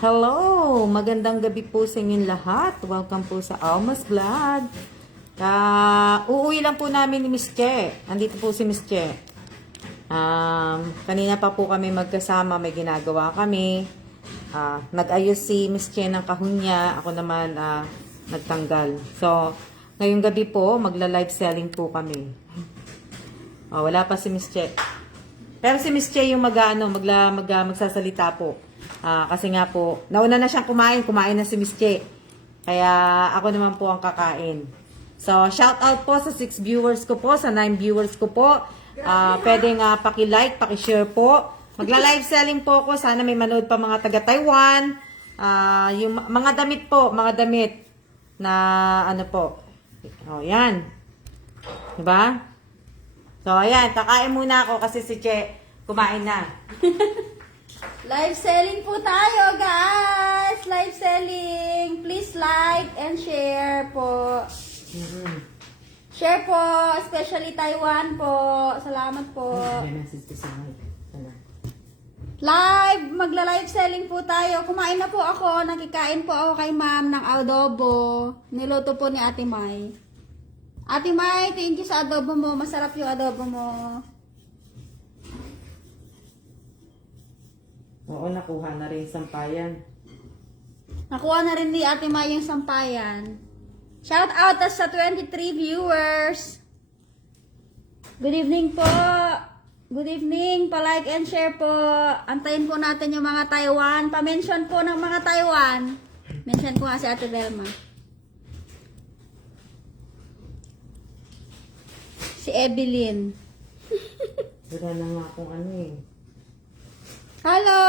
Hello! Magandang gabi po sa inyong lahat. Welcome po sa Alma's Vlog. Uuwi lang po namin ni Miss Che. Andito po si Miss Che. Kanina pa po kami magkasama. May ginagawa kami. Nag-ayos si Miss Che ng kahon niya. Ako naman nagtanggal. So, ngayong gabi po, magla-live selling po kami. Wala pa si Miss Che. Pero si Miss Che yung magsasalita po. Kasi nga po, nauna na siyang kumain na si Miss Che. Kaya ako naman po ang kakain. So, shout out po sa 6 viewers ko po, sa 9 viewers ko po. Pwedeng paki-like, paki-share po. Magla-live selling po ako. Sana may manood pa mga taga-Taiwan. Yung mga damit po, mga damit na ano po. Yan. Diba? So, ayan, kakain muna ako kasi si Che kumain na. Live selling po tayo, guys! Live selling! Please like and share po. Share po, especially Taiwan po. Salamat po. Live! Magla-live selling po tayo. Kumain na po ako. Nakikain po ako kay ma'am ng adobo. Niluto po ni Ate Mai. Ate Mai, thank you sa adobo mo. Masarap yung adobo mo. Oo, nakuha na rin sampayan. Nakuha na rin ni Ate Mai yung sampayan. Shout out sa 23 viewers. Good evening po. Good evening. Pa-like and share po. Antayin po natin yung mga Taiwan. Pa-mention po ng mga Taiwan. Mention po nga si Ate Velma. Si Evelyn. Wala na nga kung ano eh. Hello!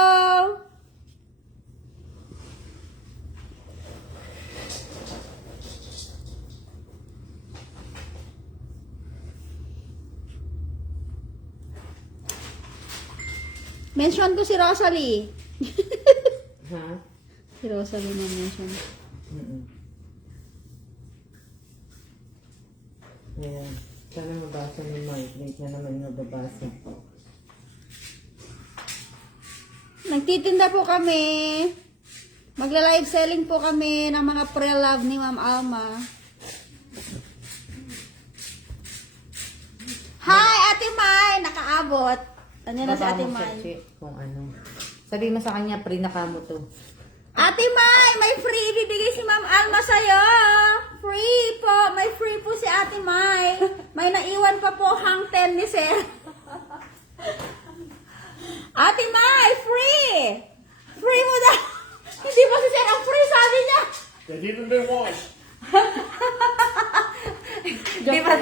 Mention ko si Rosalie. Ha? Si Rosalie na mention. Ayan. Sana mabasa ni Mike. Late na naman mababasa. Nagtitinda po kami. Magla-live selling po kami ng mga pre-love ni Ma'am Alma. Hi, Ate Mai! Nakaabot. Ano na si Ate Mai? Kung ano. Sabi mo sa kanya, pre na kamo to. Ate Mai! May free ibibigay si Ma'am Alma sa'yo! Free po! May free po si Ate Mai. May naiwan pa po hang 10 ni Sir. Ate Mai! Free! Free mo na! Hindi ba si Sir ang free? Sabi niya! They've even been washed. Di ba?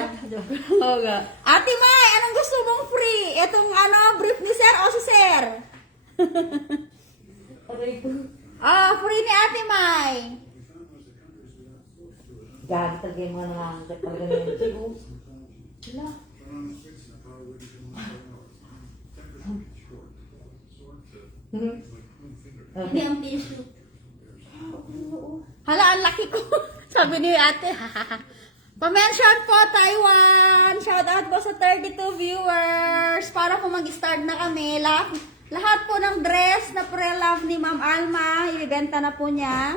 Oo nga. Ate Mai! Anong gusto mong free? Itong brief ni Sir o si Sir? Free ni Ate Mai. Gagi talaga yung mga nangangagat talaga na yun. Chigo. Wala. Hindi ang tissue. Hala, ang laki ko. Sabi ni ate. Pa-mention po, Taiwan. Shout out po sa 32 viewers. Para po mag-start na kami. Lahat po ng dress na pre-love ni Ma'am Alma, ibibenta na po niya.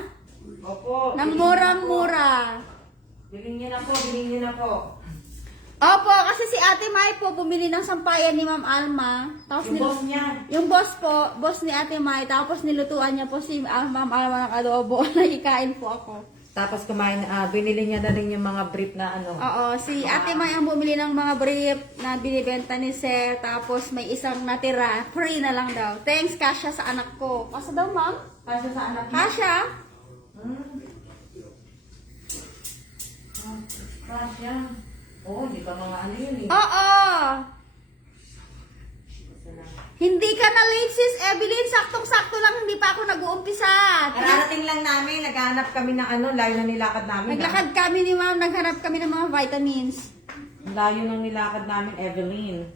Opo. Ng murang-mura. Bilhin niyo na po, bilhin niyo na po. Opo, kasi si Ate Mai po bumili ng sampayan ni Ma'am Alma. Tapos Yung boss niya. Yung boss po, boss ni Ate Mai. Tapos nilutuan niya po si Ma'am Alma ng adobo. Nakikain po ako. Tapos binili niya na rin yung mga brief na ano. Oo, si Ate Mai ang bumili ng mga brief na binibenta ni Sir. Tapos may isang natira. Free na lang daw. Thanks, Kasha, sa anak ko. Kasha daw, ma'am? Kasi sa anak niya. Kasha? Kasya. Oo, hindi pa mga ano yun eh. Oo. Hindi ka na late, sis Evelyn. Saktong-sakto lang, hindi pa ako nag-uumpisa. Kararating lang namin, naghahanap kami ng ano, layo na nilakad namin. Naglakad kami ni ma'am, naghanap kami ng mga vitamins. Layo ng nilakad namin, Evelyn.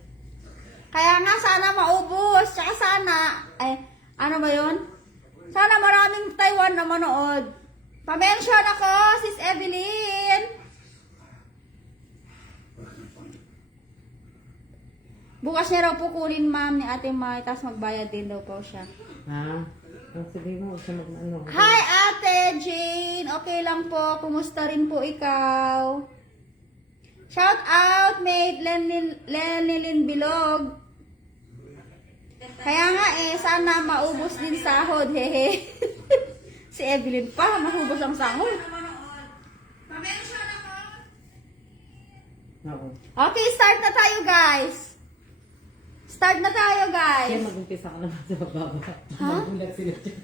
Kaya nga, sana maubos. Tsaka sana, ano ba yun? Sana maraming Taiwan na manood. Pa-mention ako, sis Evelyn. Bukas niya raw po kunin ma'am ni Ate Mai, tapos magbayad din daw po siya. Ha? Sabihin mo, siya mag-ano. Hi, Ate Jane! Okay lang po. Kumusta rin po ikaw? Shout out, mate Lenilin Bilog. Kaya nga sana maubos din sahod, hehe. Si Evelyn pa, mahubos ang sahod. Oo. Okay, start na tayo, guys. Start na tayo, Kaya guys. mag-umpisa ka naman sa baba. Ha? Magulat sila dyan.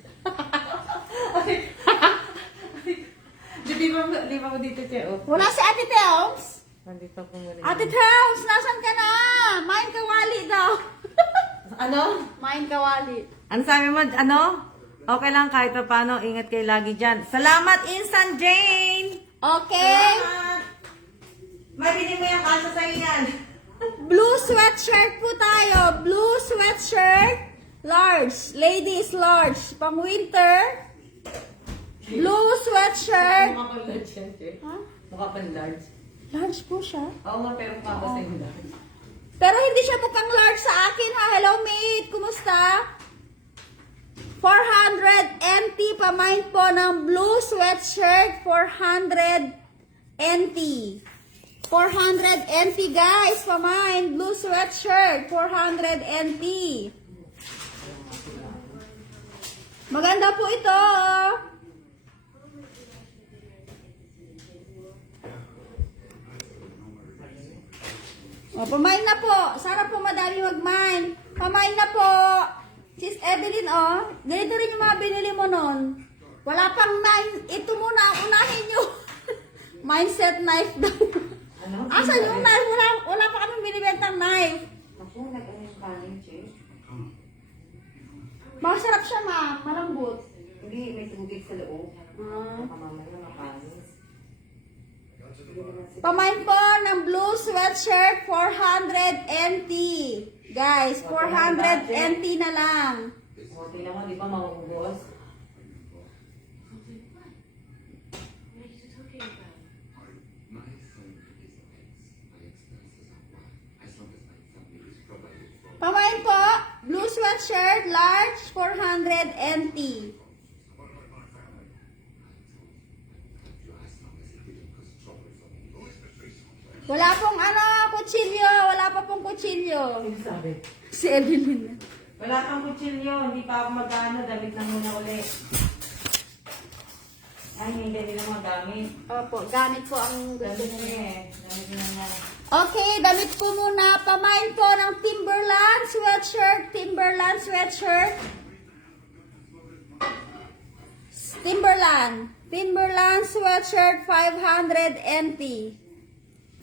Di ba mo dito, Che? Oh. Wala si Ate Teoms? Nandito ko muna. Ate Teoms, nasan ka na? Main kawali daw. Ano? Main kawali. Ano sabi mo? Ano? Okay lang kahit pa paano. Ingat kayo lagi dyan. Salamat, Instant Jane! Okay. Mabili mo yung kasa sa'yo yan. Blue sweatshirt po tayo. Blue sweatshirt. Large. Ladies large. Pang winter. Blue sweatshirt. Mukha pang large yan, Che. Ha? Mukha pang large. Large po siya. Oo nga, pero mukha pa sa'yo large. Pero hindi siya mukhang large sa akin ha. Hello mate. Kumusta? 400 NT pamain po ng blue sweatshirt. 400 NT. 400 NT guys. Pamain. Blue sweatshirt. 400 NT. Maganda po ito. O, pamain na po. Sana po madami mag-mine. Pamain na po. Sis Evelyn, oh. Ganito rin yung mga binili mo nun. Wala pang nine. Ito muna ang unahin nyo. Mindset knife daw. Ano? Asan yung knife? Wala pa kami binibentang knife. Ako, nag-ano yung kanin, Che? Masarap siya, ma'am. Malambot. Hindi, may tubig sa loob. Ah. Kamamaya ng kanin. Pamain po ng blue sweatshirt, 400 NT. Guys, 400 NT na lang. O, tingnan mo, di ba mauubos? Pamain po, blue sweatshirt, large, 400 NT. Wala pong kutsilyo. Wala pa pong kutsilyo. Ano sabi? Si Evelyn. Wala kang kutsilyo, hindi pa ako mag-ano, damit na muna ulit. Ay, hindi nila magamit. Opo, gamit po ang gusto Damit niya. niya eh. Damit niya na. Okay, damit po muna. Pamain po ng Timberland sweatshirt. Timberland sweatshirt. Timberland. Timberland sweatshirt, 500 NT.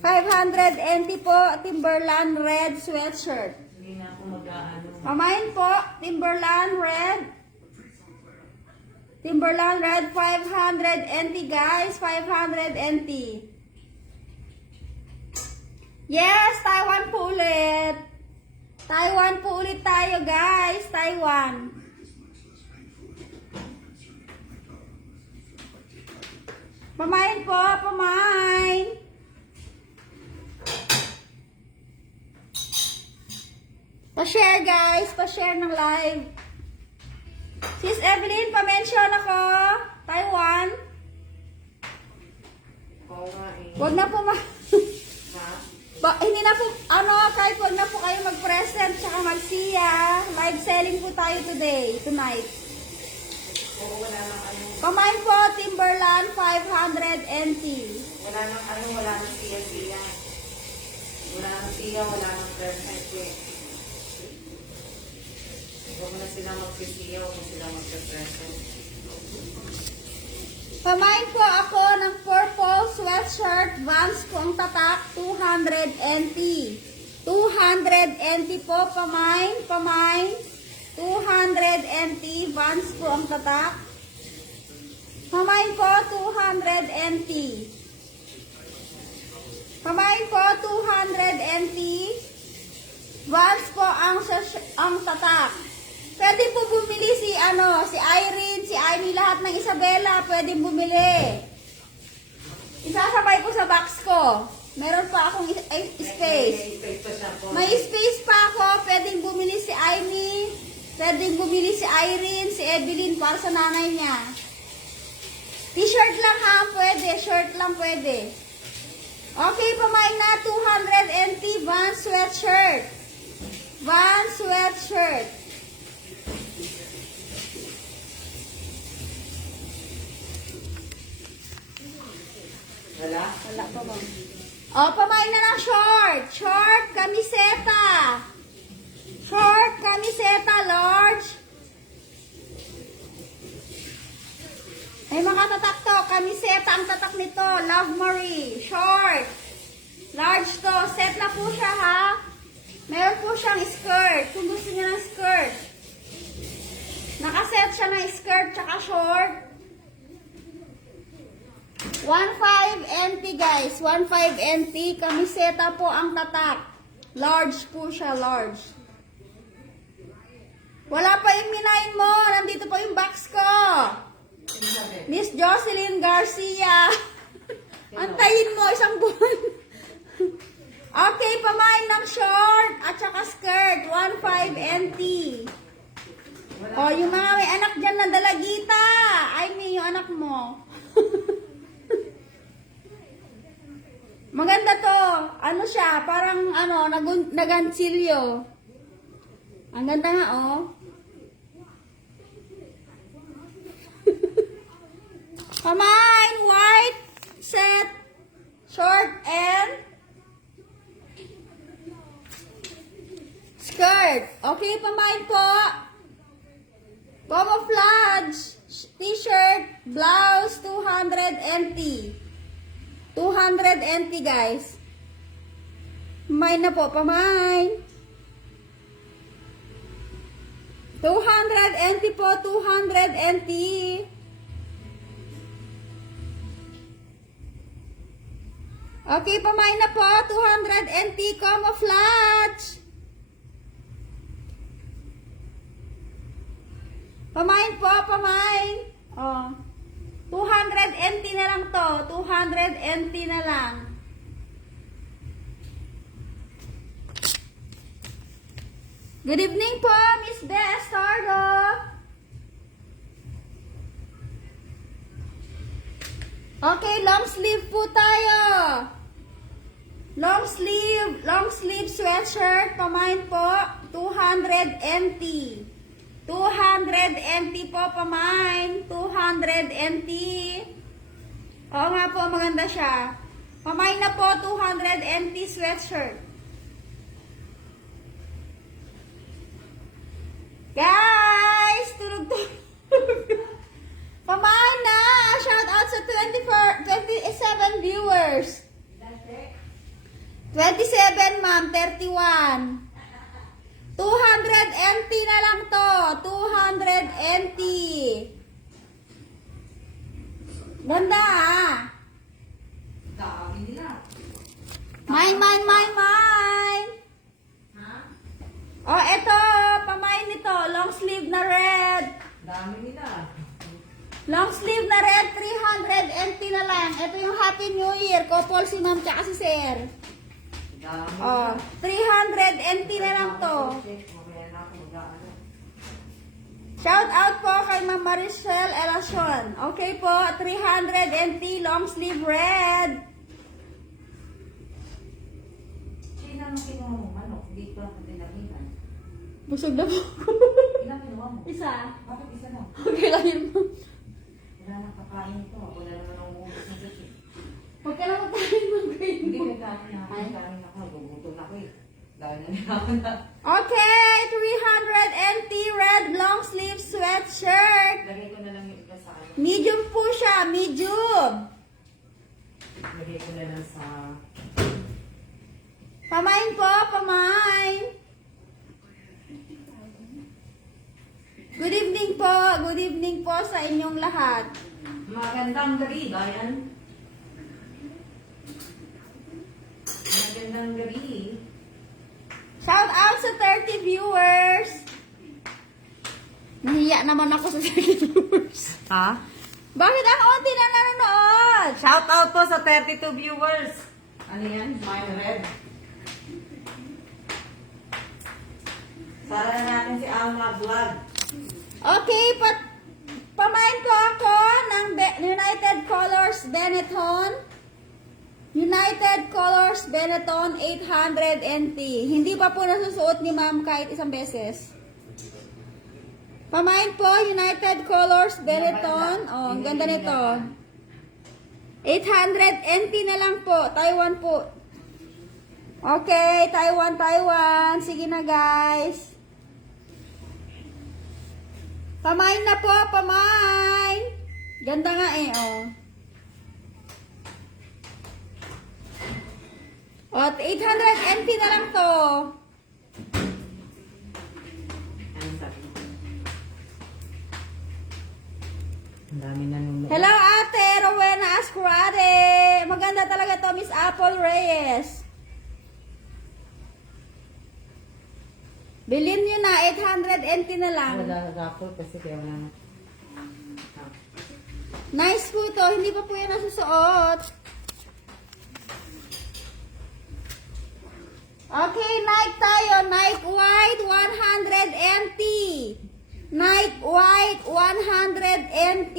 500 NT po, Timberland red sweatshirt. Hindi na ako mag-ano. Pamain po, Timberland red. Timberland red, 500 NT guys, 500 NT. Yes, Taiwan po ulit. Taiwan po ulit tayo guys, Taiwan. Pamain po, pamain. Pa-share guys, pa-share ng live. Sis Evelyn, pa-mention ako. Taiwan. Oo nga eh. Huwag na po Ha? hindi na po, kahit huwag na po kayo mag-present tsaka mag-siya. Live selling po tayo tonight. Oo, wala nang ano. Pamain po, Timberland, 500 NT. Wala nang ano, wala nang siya-siya. Wala nang siya, wala nang present eh. Huwag na sila magsisiya, huwag na sila magsa-present. Pamain po ako ng purple sweatshirt, Vans po ang tatak, 200 NT. 200 NT po, pamain. 200 NT, Vans po ang tatak. Pamain po, 200 NT. Pamain po, 200 NT. Vans po ang tatak. Pwede po bumili si Irene, si Amy, lahat ng Isabela, pwede bumili. Isasabay ko sa box ko. Meron pa akong space. May space pa siya po. May space pa ako, pwedeng bumili si Amy, Pwedeng bumili si Irene, si Evelyn para sa nanay niya. T-shirt lang ha, pwede. Short lang pwede. Okay, pamain na 200 NT Van sweatshirt. Van sweatshirt. Wala? Wala pa ba? Oh, pamain na ng short. Short, kamiseta. Short, kamiseta, large. May mga tatak to. Kamiseta ang tatak nito. Love Marie. Short. Large to. Set na po siya ha. Meron po siyang skirt. Kung gusto niya ng skirt. Nakaset siya ng skirt tsaka short. 1.5 NT guys. 1.5 NT. Kamiseta po ang tatak. Large po siya. Large. Wala pa yung minayin mo. Nandito pa yung box ko. Miss Jocelyn Garcia. Antayin mo isang buwan. Okay, pamain ng short at saka skirt. 1.5 NT. O, yung mga may anak dyan na dalagita. I mean, yung anak mo. Maganda to. Ano siya? Parang ano, nagansilyo. Ang ganda nga, oh. Pamain, white, set, short, and skirt. Okay, pamain po. Camouflage, t-shirt, blouse, 200 NT. 200 NT, guys. Pamain na po, pamain. 200 NT po, 200 NT. Okay, pamain na po. 200 NT camouflage. Pamain po, pamain. Oh. 200 NT na lang to. 200 NT na lang. Good evening po, Miss Bess Sardo. Okay, long sleeve po tayo. Long sleeve sweatshirt, pamain po, 200 NT. 200 NT po, pamain, 200 NT. Oo nga po, maganda siya. Pamain na po, 200 NT sweatshirt. Guys, tulog-tulog. Pamain na! Shout out sa 27 viewers. 27, ma'am. 31. 200 NT na lang to. 200 NT. Ganda ah. Mine. Oh, eto. Pamain nito. Long sleeve na red. Dami nila. Long sleeve na red, 300 NT na lang. Ito yung Happy New Year. Couple si ma'am tsaka si sir. Dami. Oh, 300 NT na lang to. Shout out po kay Ma'am Maricel Elacion. Okay po, 300 NT long sleeve red. Sino ang kinuha mo? Manok? Hindi pa tinaginan. Busog na po. Ilang kinuha mo? Isa. Bakit isa na? Okay lang yun po. Wala nang kakain ito. Wala naman ang ubus ng dito. Huwag ka lang magkain ng green Hindi, po. nagkain ako. Gugutom ako eh. Dahil na nila ako na. Okay, 300 NT red long sleeve sweatshirt. Lagay ko na lang yung iba sa ano. Medium po siya, medium. Lagay ko na lang sa... Pamain po, pamain. Good evening po sa inyong lahat. Magandang gabi, Dayan. Magandang gabi. Shout out sa 30 viewers. Nahiya naman ako sa 30 viewers. Ha? Bakit ang onti na nanonood? Shout out po sa 32 viewers. Ano yan? Mine red. Para na natin si Alma Vlog. Okay, pamain ko ako ng United Colors Benetton. United Colors Benetton 800 NT. Hindi pa po nasusuot ni ma'am kahit isang beses. Pamain po, United Colors Benetton. Oh, ang ganda nito. 800 NT na lang po. Taiwan po. Okay, Taiwan. Sige na guys. Pamain na po, pamain. Ganda nga eh, oh. At 800 NT na lang to. Ano sabi mo? Ang dami nanonood. Hello ate, Rowena Ascrade. Maganda talaga to, Miss Apple Reyes. Bilhin nyo na, 800 NT na lang. Wala Apple kasi kaya wala na. Nice po to, hindi pa po yan nasusuot. Okay, Nike tayo. Nike White 100 NT. Nike White 100 NT.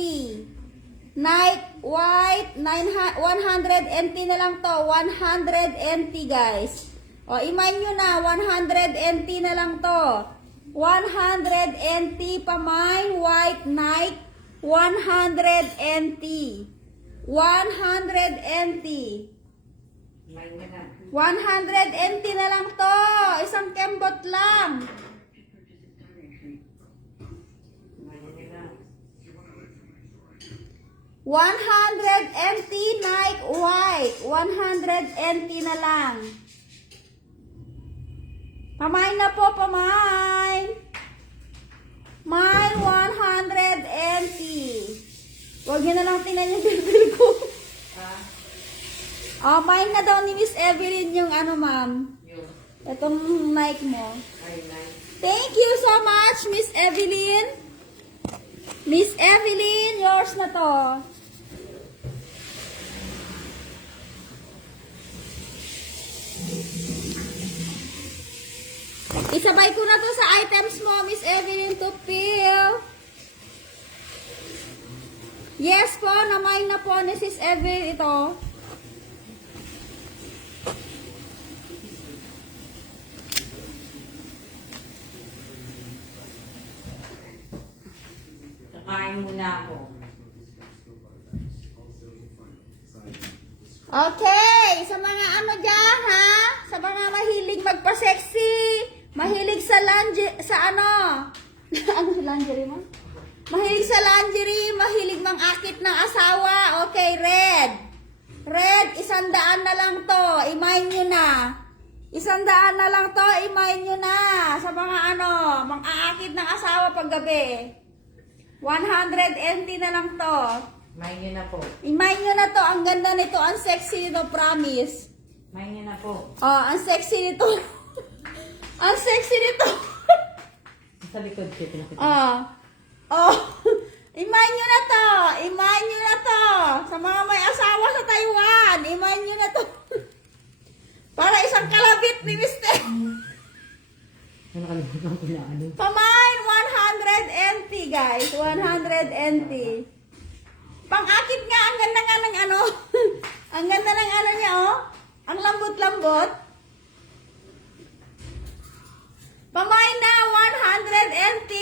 Nike White 100 NT na lang to. 100 NT guys. O, imay nyo na. 100 NT na lang to. 100 NT pamay. White Nike 100 NT. 100 NT. 100 NT na lang to. Isang kembot lang. $100 NT Nike White. 100 NT na lang. Pamain na po, pamain. Mine 100 NT. Huwag nyo na lang tingnan yung bill ko. Mine na daw ni Miss Evelyn yung ano, ma'am. Itong Nike mo. Thank you so much, Miss Evelyn. Miss Evelyn, yours na to. Isabay ko na to sa items mo, Miss Evelyn, to fill. Yes po, na-mine na po ni Sis Evelyn ito. Kakain muna ako. Okay, sa mga ano dyan ha, sa mga mahilig magpa-sexy, mahilig sa ano sa lingerie mo? Mahilig sa lingerie, mahilig mang-akit ng asawa. Okay, red. Red, 100 na lang to. Imayin nyo na. 100 na lang to. Imayin nyo na. Sa mga ano, mang-aakit ng asawa paggabi. 100 NT na lang to. Main nyo na po. Imayin nyo na to. Ang ganda nito. Ang sexy nito, promise. Main nyo na po. Oh, ang sexy nito. Ang sexy nito. Sa likod ko. Oh, imayin nyo na to. Imayin nyo na to. Sa mga may asawa sa Taiwan, imayin nyo na to. Para isang kalabit ni Mr. Ano kalimutan ko na ano? Pamain, 100 NT guys. 100 NT. Pang-akit nga, ang ganda nga ng ano. Ang ganda ng ano niya, oh. Ang lambot-lambot. Pamain na, 100 NT.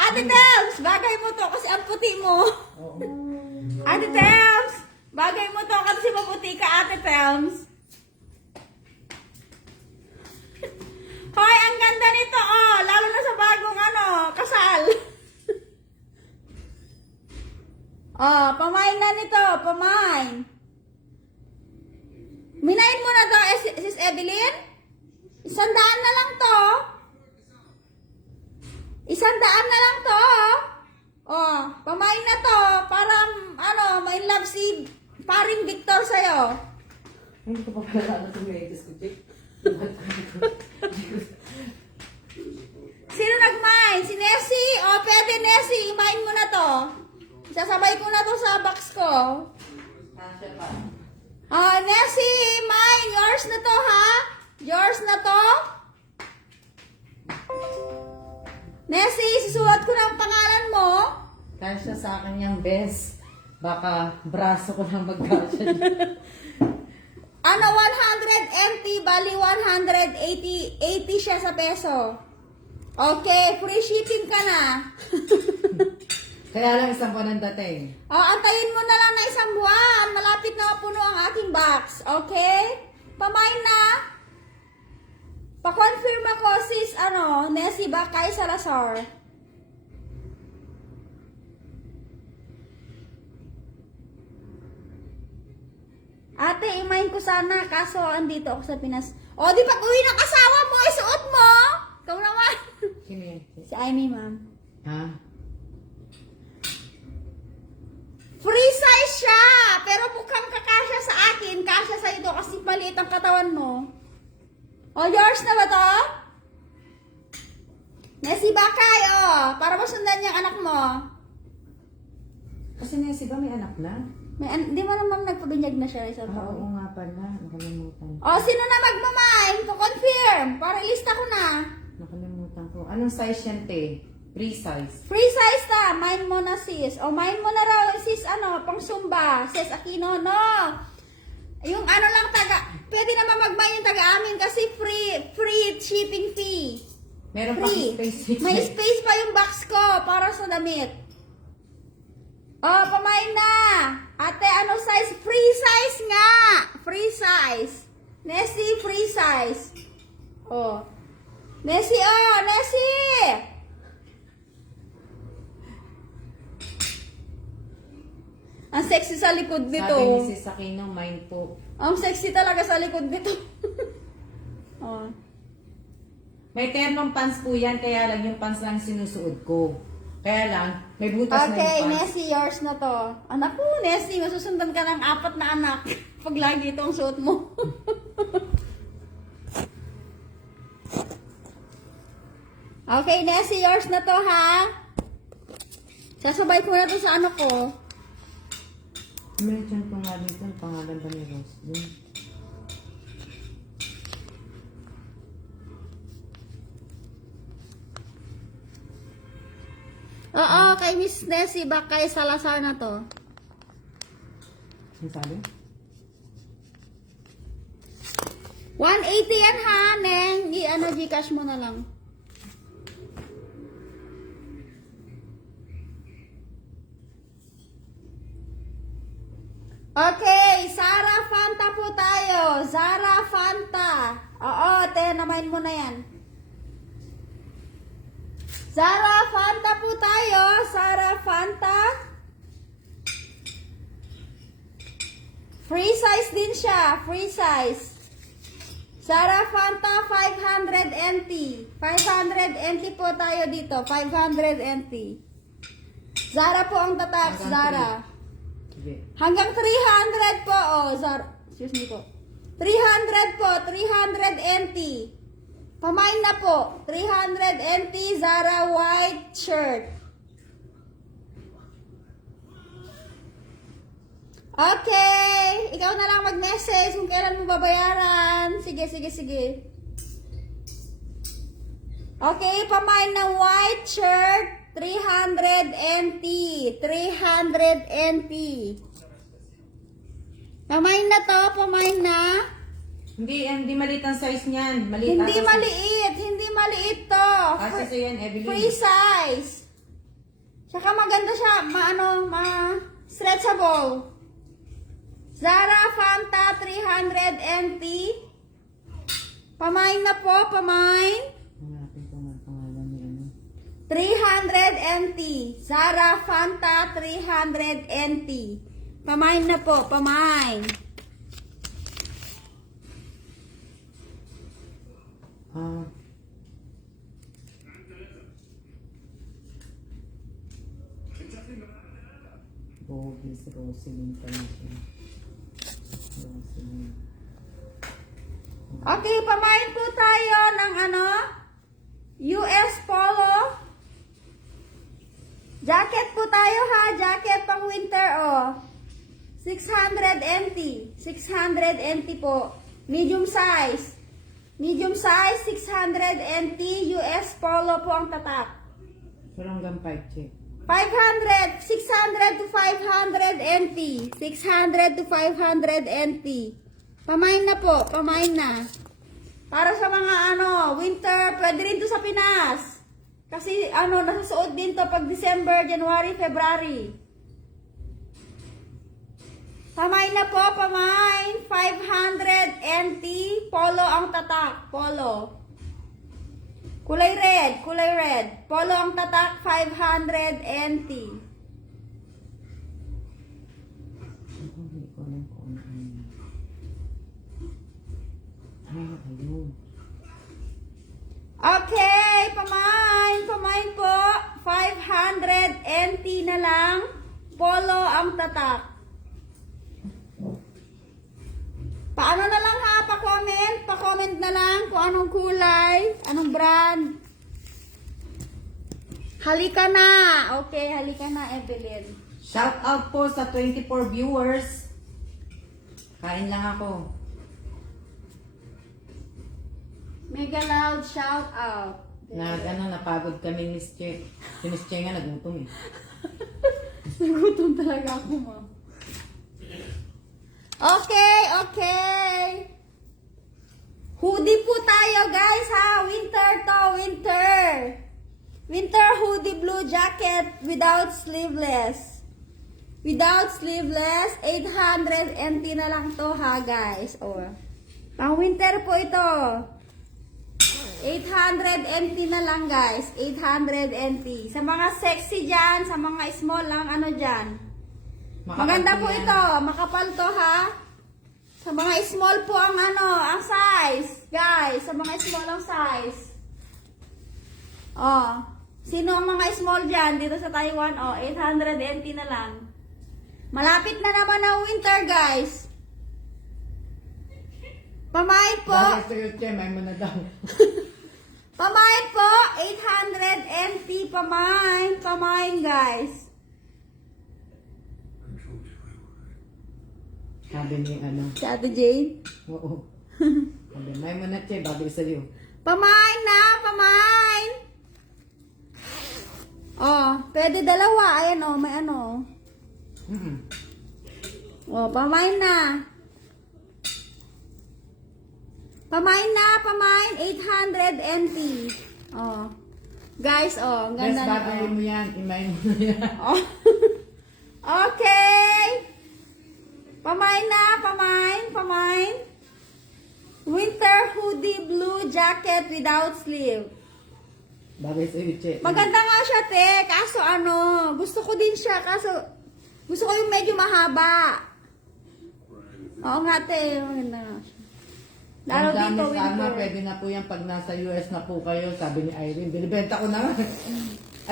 Ate Tels, bagay mo to kasi ang puti mo. Oo. Ate Tels, bagay mo to kasi maputi ka, Ate Tels. Hoy, ang ganda nito, oh. Lalo na sa bagong ano, kasal. Oh, pamain na nito, pamain. Minain mo na to, Sis Evelyn? 100 na lang to. 100 na lang to. Oh, pamain na to. Para, ano, may love si paring Victor sa'yo. Hindi ko pa pala sa mga ko, Jake. Sino nag-mine? Si Nessie? Oh, pwede Nessie. I-mine mo na to. Sasabay ko na to sa box ko. Kasya pa. Oh, Nessie, mine. Yours na to, ha? Yours na to? Nessie, susulat ko na ang pangalan mo. Kasya sa akin yung best. Baka braso ko lang magkasya. Ano, 100 MT, bali 180 siya sa peso. Okay, free shipping ka na. Kaya lang isang buwan ang dating. Antayin mo na lang na isang buwan. Malapit na mapuno ang ating box. Okay? Pamain na. Pa-confirm ako, sis, Nessie Bakay Salazar. Ate, imahin ko sana, kaso andito ako sa Pinas. O, di pag uwi ng asawa mo, isuot mo! Ikaw naman. Sino yan? Si Amy, ma'am. Ha? Free size siya! Pero mukhang kakasya sa akin, kasya sa ito kasi maliit ang katawan mo. O, yours na ba to? Nessie Bakay, para masundan yung anak mo. Kasi Nessie ba may anak na? Di mo naman nagpabinyag na siya isang Oo taon. nga pala. Nakalimutan. Sino na magmamine? To-confirm, para ilista ko na. Nakalimutan ko. Anong size yan, te? Free size. Free size ta, mine mo na sis. Mine mo na raw sis, pang Zumba. Sis Aquino, no. Yung lang pwede naman mag-mine yung taga-amin kasi free shipping fee. Meron pa Free. space. May space pa yung box ko para sa damit. Pamain na. Ate, anong size? Free size nga. Free size. Nessie, free size. Nessie, Nessie. Ang sexy sa likod nito. Sabi ni Sis Aquino, mine po. Ang sexy talaga sa likod nito. May ternong pants po yan, kaya lang yung pants lang sinusuot ko. Kaya lang, may butas na Okay, yung pants. Nessie, yours na to. Anak ko, Nessie, masusundan ka ng 4 na anak. Pag lagi itong suot mo. Okay, Nessie, yours na to, ha? Sasabay ko na to sa ano ko. Meron ko nga dito, ang pangalan ba ni Rose? Dun. Oo, kay Miss Nessie, Bakay Salazar na to. Ang sabi? 180 yan, ha, Neng? Gcash mo na lang. Okay, Zara Fanta po tayo. Zara Fanta. Oo, namain mo na yan. Zara Fanta po tayo. Zara Fanta. Free size din siya. Free size. Zara Fanta 500 NT. 500 NT po tayo dito. 500 NT. Zara po ang tatak. Zara. Sige. Hanggang 300 po. Zara. Excuse me po. 300 po. 300 NT. Pamain na po. 300 NT Zara white shirt. Okay. Ikaw na lang mag-message kung kailan mo babayaran. Sige. Okay, pamain na white shirt. 300 NT. 300 NT. Pamain na to. Pamain na. Hindi maliit ang size niyan. Maliit Hindi ata maliit. Hindi maliit to. Kasi sa yan, Evelyn. Free size. Saka maganda siya. Stretchable. Zara Fanta 300 NT. Pamain na po. Pamain. Hanapin ko nga ang pangalan ni ano. 300 NT. Zara Fanta 300 NT. Pamain na po. Pamain. Bogis, Roselyn pala siya. Roselyn. Okay, pamain po tayo ng US Polo. Jacket po tayo, ha. Jacket pang winter, 600 NT. 600 NT po. Medium size. Medium size, 600 NT. US Polo po ang tatak. So hanggang 5 check. 500, 600 to 500 NT. 600 to 500 NT. Pamain na po, pamain na. Para sa mga winter, pwede rin to sa Pinas. Kasi nasasuot din to pag December, January, February. Pamain na po, pamain. 500 NT. Polo ang tatak, polo. Kulay red, kulay red. Polo ang tatak, 500 NT. Hindi ko alam kung ano yun. Ayun. Okay, pamain po. 500 NT na lang. Polo ang tatak. Paano na lang ha, pa-comment na lang kung anong kulay, anong brand. Halika na. Okay, halika na, Evelyn. Shout out po sa 24 viewers. Kain lang ako. Mega loud shout out. Napagod kami Miss Che. Si Miss Che nga nagutom eh. Nagutom talaga ako, ma'am. Okay. Hoodie po tayo, guys, ha? Winter to, winter. Winter hoodie blue jacket without sleeveless. Without sleeveless, 800 NT na lang to, ha, guys. Oh. Pang winter po ito. 800 NT na lang, guys. 800 NT. Sa mga sexy dyan, sa mga small lang, dyan. Maganda po ito. Makapal to, ha? Sa mga small po ang ang size. Guys, sa mga small ang size. Oh. Sino ang mga small dyan dito sa Taiwan? Oh, 800 NT na lang. Malapit na naman ang winter, guys. Pamain po. Bakit sa'yo, Che? May mo na daw. Pamain po. 800 NT. Pamain, guys. Sabi ni Si Ate Jane. Oo. Sabi, may mo na, Che. Bagay sa'yo. Pamain na. Pamain. Oh, pwede dalawa. Ayan oh, may Oh, pamain na. Pamain. 800 NT. Oh. Guys, oh, ang Yes, ganda na. bagay mo yan. Imay mo na yan. Oh. Okay. Pamain na, pamain. Winter hoodie blue jacket without sleeve. Bagay sa'yo, Che. Maganda nga siya, te. Kaso gusto ko din siya. Kaso, gusto ko yung medyo mahaba. Oo nga, te. Maganda nga siya. Lalo Ang dami dito, sana, winter. pwede na po yan pag nasa US na po kayo, sabi ni Irene. Binibenta ko na.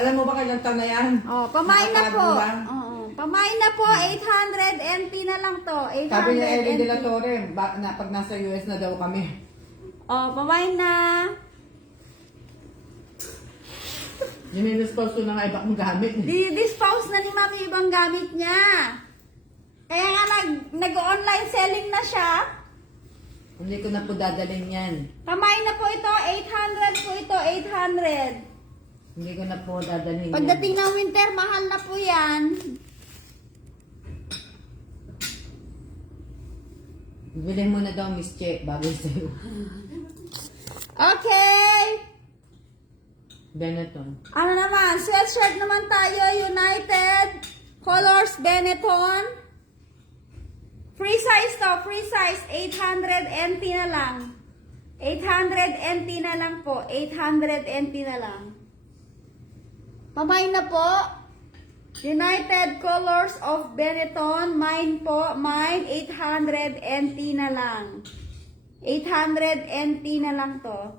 Alam mo ba kailang taon na yan? Oh, pamain na po. Nakakalago lang. Oo. Pamain na po. 800 NT na lang to. 800 Sabi ni Irene NT. de la Torre, pag nasa US na daw kami. Oh, pamain na. Dinidispose ko na nga iba kong gamit. Di-dispose na ni Mami ibang gamit niya. Kaya nga nag-online selling na siya. Hindi ko na po dadalhin yan. Pamain na po ito. 800 po ito. 800. Hindi ko na po dadalhin Pagdating ng winter, mahal na po yan. Bilhin mo na daw, Miss Che, bagay sa'yo. Okay. Benetton. Ano naman? Sweatshirt naman tayo. United Colors Benetton. Free size to. Free size. 800 NT na lang. 800 NT na lang po. 800 NT na lang. Pamain na po. United Colors of Benetton. Mine po. Mine. 800 NT na lang. 800 NT na lang to.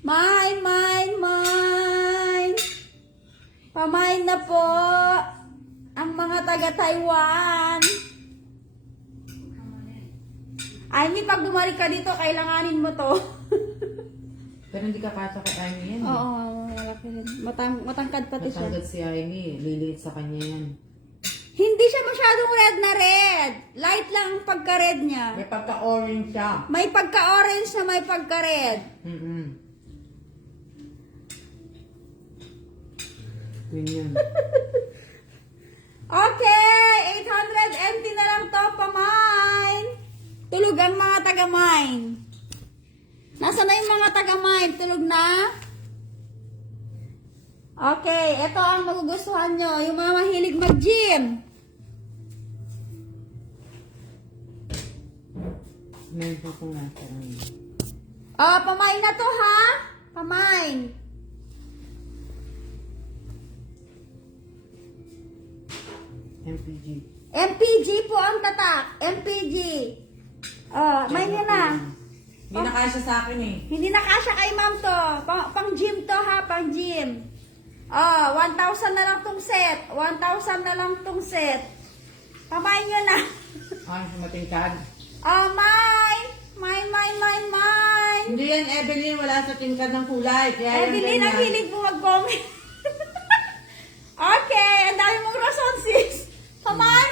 Mine. Pamain na po ang mga taga-Taiwan. I mean, pag bumalik ka dito, kailanganin mo to. Pero hindi ka kasya kay Amy yan. Oo, malaki rin. Matangkad pati siya. Matanggal si Amy, liliit sa kanya yan. Hindi siya masyadong red na red. Light lang ang pagka-red niya. May pagka-orange siya. May pagka-orange na may pagka-red. Ganyan. Okay, 800 NT na lang to, pamine. Tulog ang mga taga-mine. Nasaan na yung mga taga-mine? Tulog na? Okay, ito ang magugustuhan nyo. Yung mga mahilig mag-gym. Meron pa kung nasa. Oh, pamine na to ha? Pamine. MPG. MPG po ang tatak. MPG. Oh, mine nyo na. Hindi na kasya sa akin eh. Hindi na kasya kay ma'am to. Pang gym to ha, pang gym. Oh, 1,000 na lang tong set. 1,000 na lang tong set. Pamain nyo na. Ay, matingkad. Oh, mine. Mine. Hindi yan, Evelyn. Wala sa tingkad ng kulay. Kaya yan Evelyn, ang ganyan. hilig mo mag-comment. Okay, ang dami mong rason, sis. Pamain,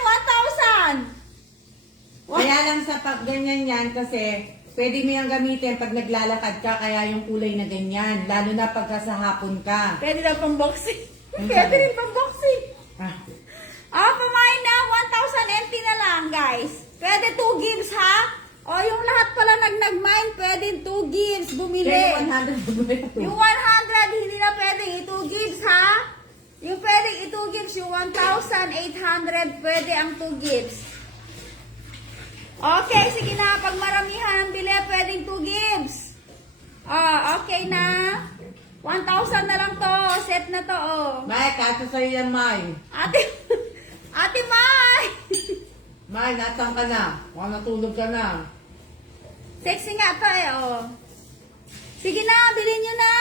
1,000. Kaya lang sa pag ganyan yan kasi pwede mo yung gamitin pag naglalakad ka kaya yung kulay na ganyan. Lalo na pagka sa hapon ka. Pwede na pang boxing. Ang Pwede sabi? rin pang boxing. Ah, Ah, pamain na. 1,000 NT na lang, guys. Pwede 2 gigs, ha? O, yung lahat pala nag-mine, pwede 2 gigs. Bumili. kaya 100 bumili ito. Yung 100, hindi na pwedeng 2 gigs, ha? Yung pwedeng 2 gigs, yung 1,800, pwede ang 2 gigs. Okay, sige na. Pag maramihan ang bili, pwedeng 2 gigs. Ah, okay na. 1,000 na lang to. Set na to, oh. May, kaso sa'yo yan, May. Ate Mai! May, nasaan ka na? Mukhang natulog ka na. Sexy nga to eh, oh. Sige na, bilhin nyo na.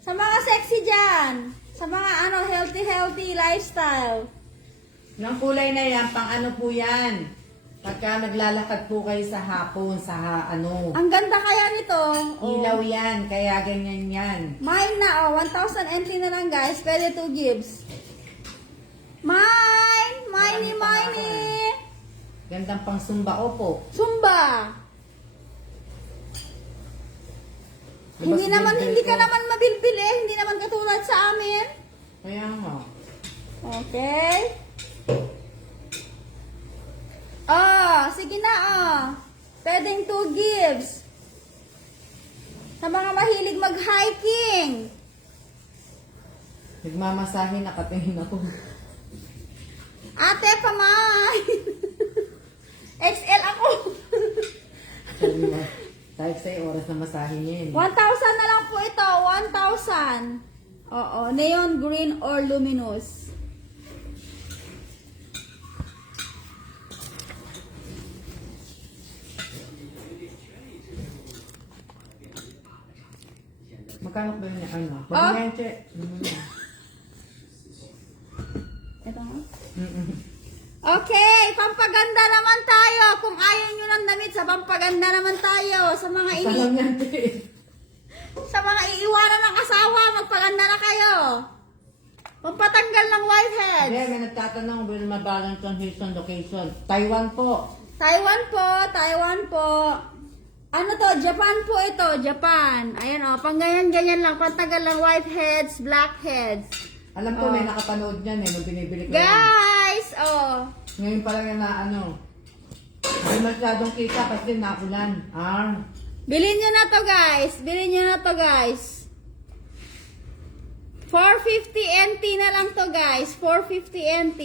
Sa mga sexy dyan. Sa mga healthy lifestyle. Yung kulay na yan, pang ano po yan? Pagka naglalakad po kayo sa hapon, Ang ganda kaya nito. Oh. ilaw yan, kaya ganyan yan. Mine na, oh. 1,000 entry na lang, guys. Pwede 2 gives. Mine! Gandang pang sumba, opo. Zumba! Labas Hindi ka ko. naman mabilbil eh. Hindi naman katulad sa amin. Kaya nga. Okay. Sige na, Pwedeng 2 gives. Sa mga mahilig mag-hiking. Nagmamasahe, nakatingin ako. Ate, pamay. XL ako. Sabi mo, kahit sa'yo, oras na masahe niya yun. 1,000 na lang po ito. 1,000. Oo, neon green or luminous. Magkano ba yun niya? Ano? Oh. Pag-menche. Ito nga. Mm-mm. Okay, pampaganda naman tayo. Kung ayaw nyo ng damit, sa pampaganda naman tayo. Sa mga Salam yan, te. sa mga iiwanan ng asawa, magpaganda na kayo. Pampatanggal ng whitehead. Hindi, may nagtatanong, will mabalance on Houston location. Taiwan po. Taiwan po. Ano to? Japan po ito. Japan. Ayan o. Pang ganyan-ganyan lang. Pantagal ng whiteheads, blackheads. Alam ko, Oh. may nakapanood niyan eh, nung binibili ko yan. Guys! Ngayon pa lang yan na ano. Hindi masyadong kita kasi nakulan. Bilhin nyo na to, guys. 450 NT na lang to, guys. 450 NT.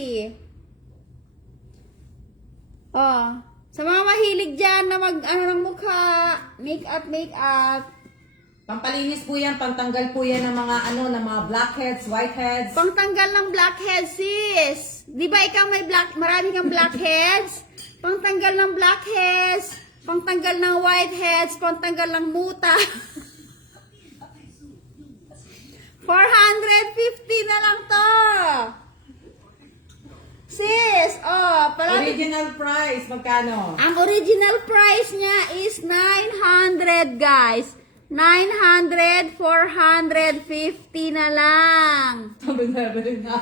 Sa mga mahilig dyan na ng mukha, make-up. Pampalinis po yan, pantanggal po yan ng mga ng mga blackheads, whiteheads. Pangtanggal ng blackheads, sis. Di ba ikaw marami kang blackheads? Pangtanggal ng blackheads, pangtanggal ng whiteheads, pangtanggal ng muta. 450 na lang to. Sis, Original price, magkano? ang original price niya is 900, guys. 900, 450 na lang. Sabi na na.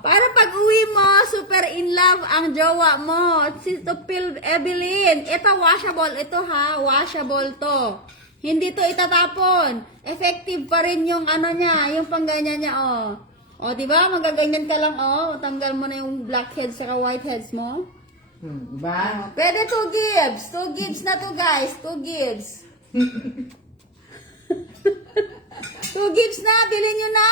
Para pag uwi mo, super in love ang jowa mo. Si Tupil Evelyn. Ito washable. Ito ha, washable to. Hindi to itatapon. Effective pa rin yung ano niya, yung pangganyan niya, oh. O, diba? Magaganyan ka lang, oh. Tanggal mo na yung blackheads saka whiteheads mo. Diba? Pwede 2 gives. 2 gives na to, guys. 2 gives. 2 gives na. Bilhin nyo na.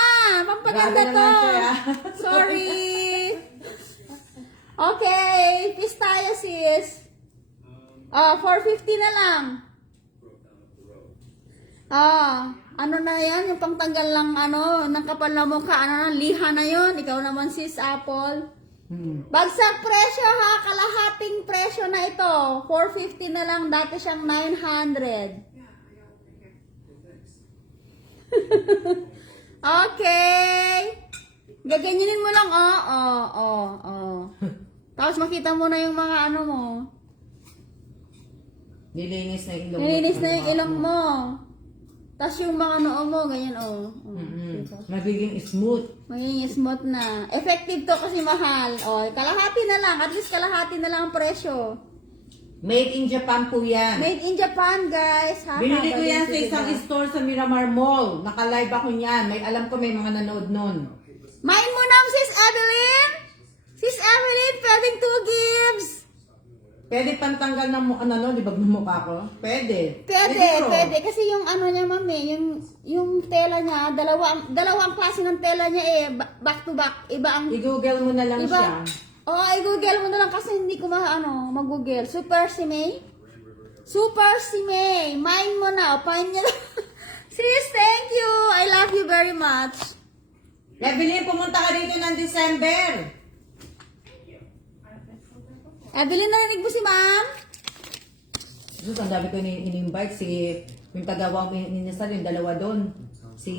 Pampaganda Grabe to. naman siya. Sorry. Okay. Peace tayo, sis. 450 na lang. Ano na yan? Yung pangtanggal lang, ano, ng kapal na mukha. Ano na, liha na yon. Ikaw naman, sis, Apple. Bagsak presyo ha, kalahating presyo na ito. 450 na lang, dati siyang 900. Okay. Gaganyanin mo lang, Tapos makita mo na yung mga ano mo. Nilinis na yung ilong mo. Nilinis na yung ilong mo. Tapos yung mga noo mo, ganyan, Diba? Magiging smooth. Magiging smooth na. Effective to kasi mahal. Kalahati na lang. At least kalahati na lang ang presyo. Made in Japan po yan. Made in Japan, guys. Binili ko yan sa Diba? isang store sa Miramar Mall. Naka-live ako niyan. Alam ko may mga nanood nun. Main mo na, Sis Evelyn. Sis Evelyn, pwedeng 2 gives. Pwede pantanggal ng libag ng mukha ko? Pwede. Pwede, bro. pwede. Kasi yung ano niya, mami, yung tela niya, dalawang klase ng tela niya back to back. Iba ang... I-google mo na lang siya. I-google mo na lang kasi hindi ko mag-google. Super si May. Super si May. Mine mo na. Pain niya. Sis, thank you. I love you very much. Evelyn, pumunta ka dito ng December. Evelyn, narinig mo si ma'am? Sus, ang dami ko in-invite. Yung tagawa ko ninasal, yung dalawa doon. Si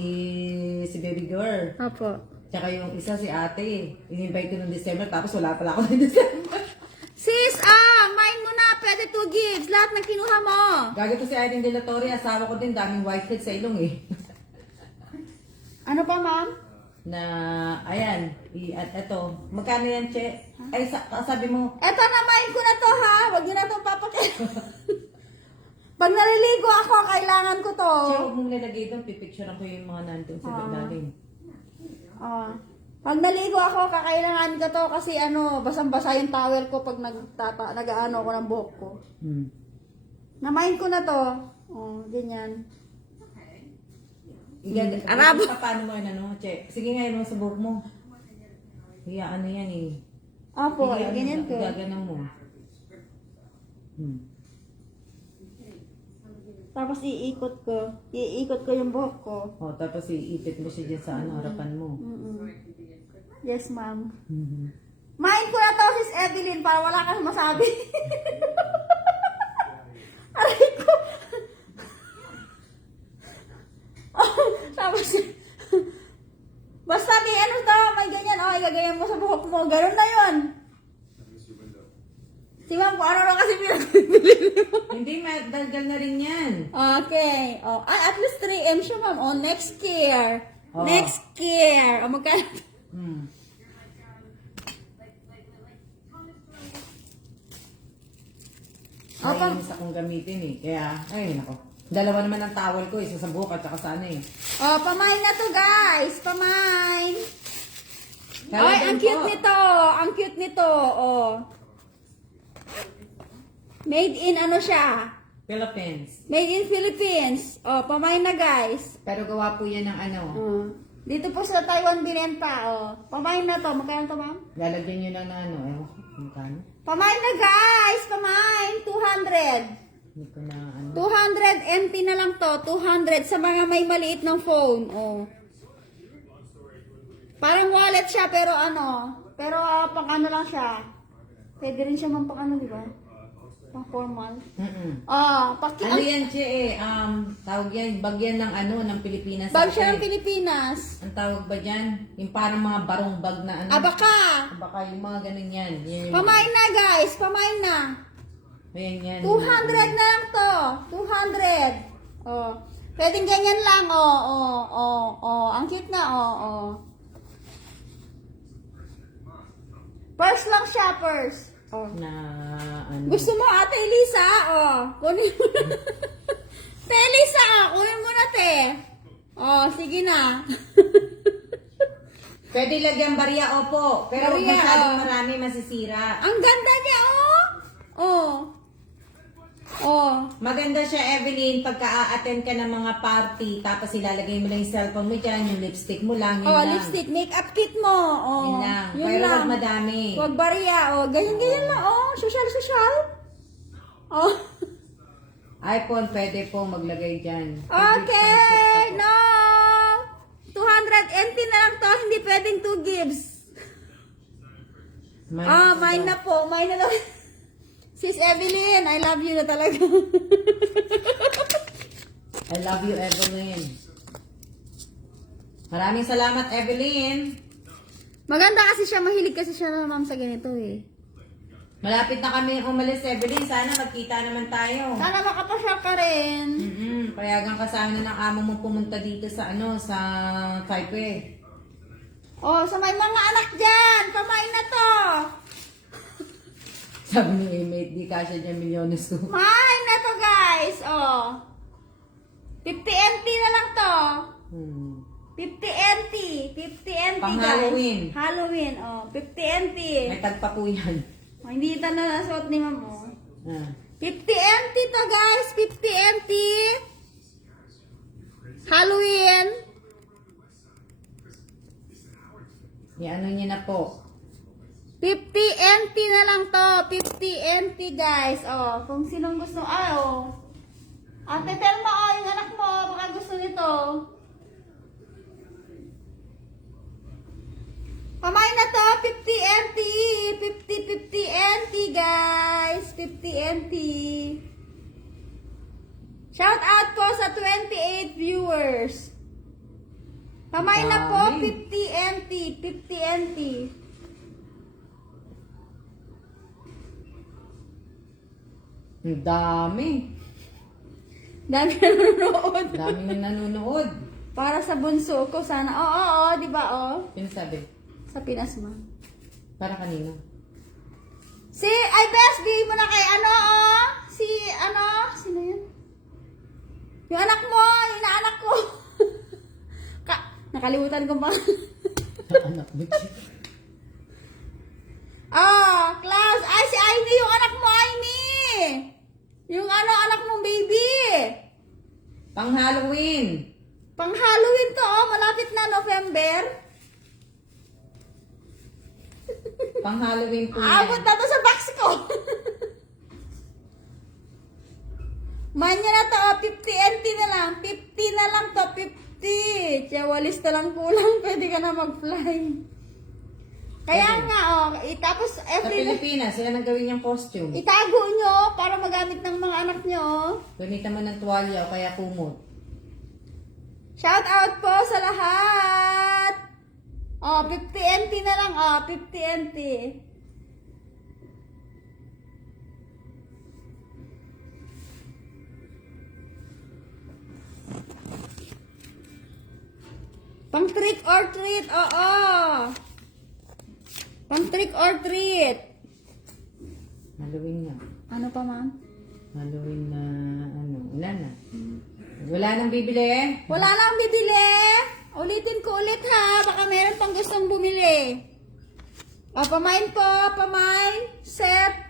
baby girl. Opo. Tsaka yung isa si ate. In-invite ko ng December, tapos wala pala ako ng December. Sis, mine mo na. Pwede 2 gives. Lahat ng kinuha mo. Gagawin ko si Irene De La Torre, asawa ko din, daming whitehead sa ilong eh. Ano pa, ma'am? Na, ayan, at eto, magkano yan, Che? Ay, sabi mo, Eto na, mine ko na to, ha? Huwag nyo na itong papakit. Pag naliligo ako, kailangan ko to. Che, huwag mong nilagay doon, pipicturean ko yung mga nandun sa ilalim. Pag naligo ako, kakailangan ko to kasi basang-basa yung towel ko pag nag-ano ako ng buhok ko. Namain ko na to. Ganyan. Arabo. Paano mo yun, Che? Sige nga, yun sa buhok mo. Hiya, ano yan eh. Opo, Hiya, ganyan ko. Gaganan mo. Tapos iikot ko. Iikot ko yung buhok ko. Tapos iipit mo siya dyan sa harapan mo. Yes, ma'am. Main ko na to, Sis Evelyn, para wala kang masabi. Aray ko. Tapos, basta may may ganyan, igaganyan mo sa buhok mo. Ganun na yun. Si ma'am, kung ano na kasi pinagbibili mo. Hindi, madalgal na rin yan. Okay. At least 3M siya, ma'am. Next year. Next year. Magkano? Naiinis akong gamitin eh. Kaya, ay nako. Dalawa naman ang towel ko, isa sa buhok at saka sa ano eh. Pamain na to, guys. Pamain. Kaya Ay, ang din cute po. nito. Ang cute nito. Made in ano siya? Philippines. Made in Philippines. Pamain na, guys. Pero gawa po yan ng ano. Dito po sa Taiwan binenta. Pamain na to. Magkano to, ma'am? Lalagyan nyo lang na ano. Ewan ko, magkano? Pamain na, guys. Pamain. 200. Hindi ko na ano. 200 empty na lang to. 200 sa mga may maliit ng phone. Parang wallet siya pero pero pang ano lang siya. Pwede rin siya pang ano, di ba? Pang formal. Ano yan, Che eh? Tawag yan, bagyan ng ano, ng Pilipinas. Bag siya ng Ate. Pilipinas. Ang tawag ba dyan? Yung parang mga barong bag na ano. Abaka! Baka yung mga ganun yan. Yan. Pamain na, guys. Pamain na. Ayan yan. 200 na lang to. 200. Pwedeng ganyan lang, Ang cute na, Purse lang siya, purse. Na, ano. Gusto mo, Ate Elisa? Kunin mo na. Te Elisa, kunin mo na, te. Sige na. Pwede lagyan barya, opo. Pero Barya, masyadong marami masisira. Ang ganda niya, Maganda siya, Evelyn, pagka a-attend ka ng mga party, tapos ilalagay mo lang yung cellphone mo dyan, yung lipstick mo lang, yun lang. Lipstick, makeup kit mo. Yun lang. Yun Pero lang. wag madami. Huwag barya, ganyan lang, Social. iPhone, pwede po maglagay dyan. Okay, no. 200 NT na lang to, hindi pwedeng 2 gives. Mine na po, mine na lang. Sis Evelyn, I love you na talaga. I love you, Evelyn. Maraming salamat, Evelyn. Maganda kasi siya, mahilig kasi siya ma'am sa ganito eh. Malapit na kami umalis, Evelyn. Sana magkita naman tayo. Sana makapasyal ka rin. Payagan ka sa amin na ng amo mo pumunta dito sa sa Taipei. Sa may mga anak dyan, pamain na to. Sabi ni mate, di kasya dyan milyones ko. Main na to guys, 50 NT na lang to. 50 NT, 50 NT Pang guys. Halloween. Halloween, 50 NT. May tagpa po yan. Hindi ito na nasuot ni ma'am, 50 Ah. NT to guys, 50 NT. Halloween. Ano niya na po. 50 NT na lang to, 50 NT guys. Kung sinong gusto, Ate Telma, yung anak mo, baka gusto nito. Pamay na to, 50 NT. 50 NT guys. 50 NT. Shout out po sa 28 viewers. Pamay na po, Dami. 50 NT. 50 NT. Ang dami. Dami na nanonood. Dami na nanonood. Para sa bunso ko sana. Di ba, Pinasabi. Sa Pinas mo. Para kanino? Ay best, bigay mo na kay sino yun? Yung anak mo, yung inaanak ko. Nakalimutan ko pa. Anak mo. Klaus, si Aini, yung anak mo, Aini. Yung anak mong baby. Pang Halloween. Pang Halloween to, malapit na November. Pang Halloween po Abot yan. na to sa box ko. Manya na to, 50 NT na lang. 50 na lang to, 50. Tiyawalis na lang kulang, pwede ka na mag-fly. Kaya Pwede. nga, tapos Sa Pilipinas, sila nang gawin yung costume. itago nyo para magamit ng mga anak nyo. Gamitan mo ng tuwalya o kaya kumot. Shout out po sa lahat. 50 NT na lang, 50 NT. Pang trick or treat, Pang trick or treat. Halloween na. Ano pa, ma'am? Halloween na wala na. Wala nang bibili. Wala nang bibili. Ulitin ko ulit ha. Baka meron pang gustong bumili. Pamain po. Pamain. Set.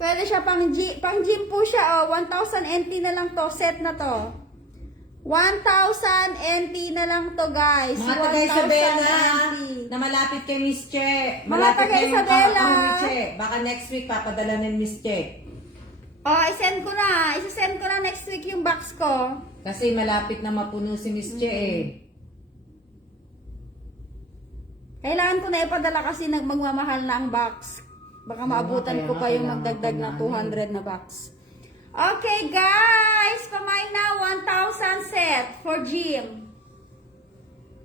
Pwede siya pang gym po siya. 1,000 NT na lang to. Set na to. 1,000 NT na lang to guys. Mga taga 1,000 Isabela NT. na malapit kay Miss Che. Mga Malapit taga kayong Isabela. ni Che. Baka next week papadala ng Miss Che. I-send ko na. I-send ko na next week yung box ko. Kasi malapit na mapuno si Miss Che Kailangan ko na ipadala kasi magmamahal na ang box. Baka maabutan kaya ko nga, pa yung kailangan magdagdag ko na na 200 na box. Okay guys, pamain na 1,000 set for gym.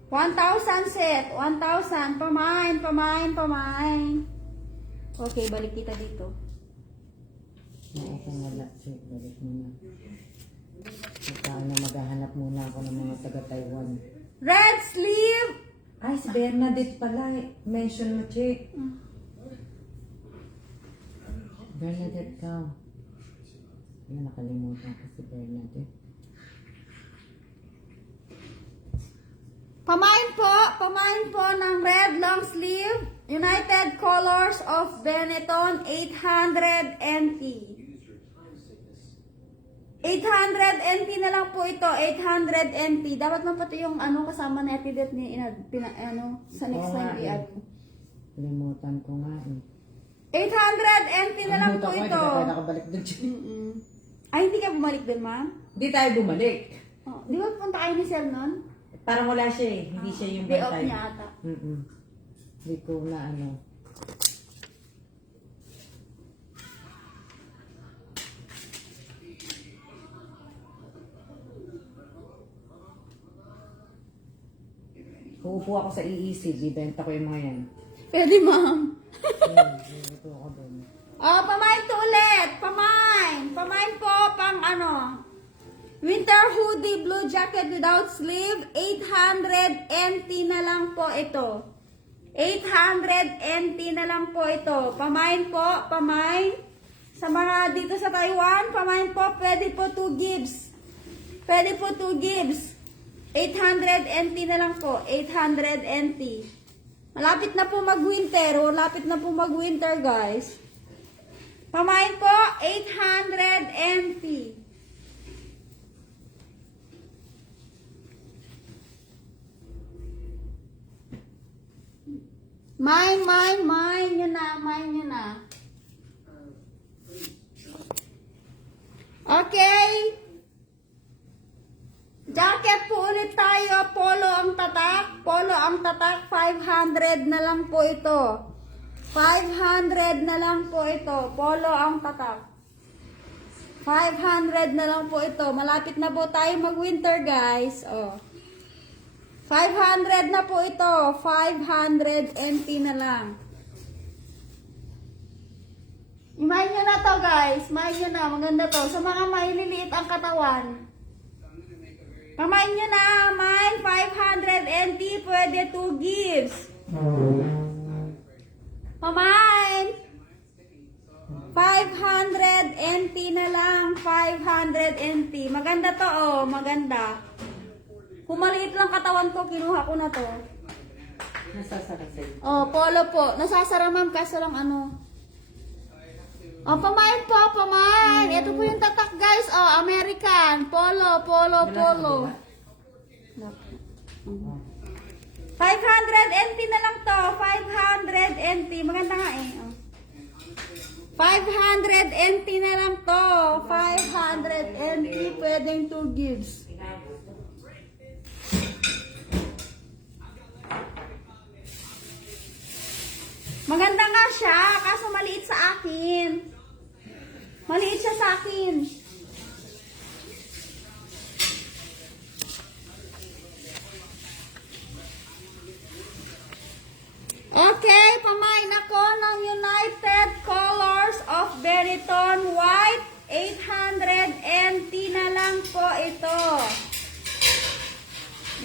1,000 set, 1,000. Pamain. Okay, balik kita dito. Oo, kung wala. Balik mo na. Maghahanap muna ako ng mga taga-Taiwan. Red sleeve. Ay, si Bernadette pala. Mention mo, Che. Bernadette ka. Ano, nakalimutan ko si Bernadette. Pamain po ng red long sleeve. United Colors of Benetton 800 NT. 800 NT na lang po ito. 800 NT. Dapat man pati yung ano kasama na etidet ni sa next Oo nga, time i-add. Kalimutan ko nga eh. 800 NT na lang po ito. Hindi ka nakabalik doon, Che. Ay, hindi ka bumalik dun, ma'am? Hindi tayo bumalik. Oh, di ba punta kayo ni Sel nun? Parang wala siya eh. Hindi siya yung Day off bantay. niya ata. Hindi ko na ano. Uupo ako sa EEC. Bibenta ko yung mga yan. Pwede, ma'am. Uupo ako doon. Oh, pamain to ulit. Pamain. Pamain po pang ano. Winter hoodie blue jacket without sleeve. 800 NT na lang po ito. 800 NT na lang po ito. Pamain po. Pamain. Sa mga dito sa Taiwan, pamain po. Pwede po 2 gives. Pwede po 2 gives. 800 NT na lang po. 800 NT. Malapit na po mag-winter. Malapit na po mag-winter, guys. Pamain po, 800 NT. Mine nyo na. Okay. Jacket po ulit tayo. Polo ang tatak. 500 na lang po ito. 500 na lang po ito. Polo ang tatak. 500 na lang po ito. Malapit na po tayo mag-winter, guys. Oh. 500 na po ito. 500 NT na lang. Imahin nyo na to, guys. Imahin nyo na. Maganda to. Sa mga maililiit ang katawan. Pamain nyo na. Mine, 500 NT. Pwede 2 gives. Pamain. 500 NT na lang. 500 NT. Maganda to, oh. Maganda. Kung maliit lang katawan ko, kinuha ko na to. Nasasara sa'yo. Oh, polo po. Nasasara, ma'am, kaso lang ano. Oh, pamain po, pamain. Ito po yung tatak, guys. Oh, American. Polo. 500 NT na lang to. 500 NT. Maganda nga eh. Oh. 500 NT na lang to. 500 NT. Pwedeng 2 gives. Maganda nga siya, kaso maliit sa akin. Maliit siya sa akin. Okay, pamain ako ng United Colors of Benetton White. 800 NT na lang po ito.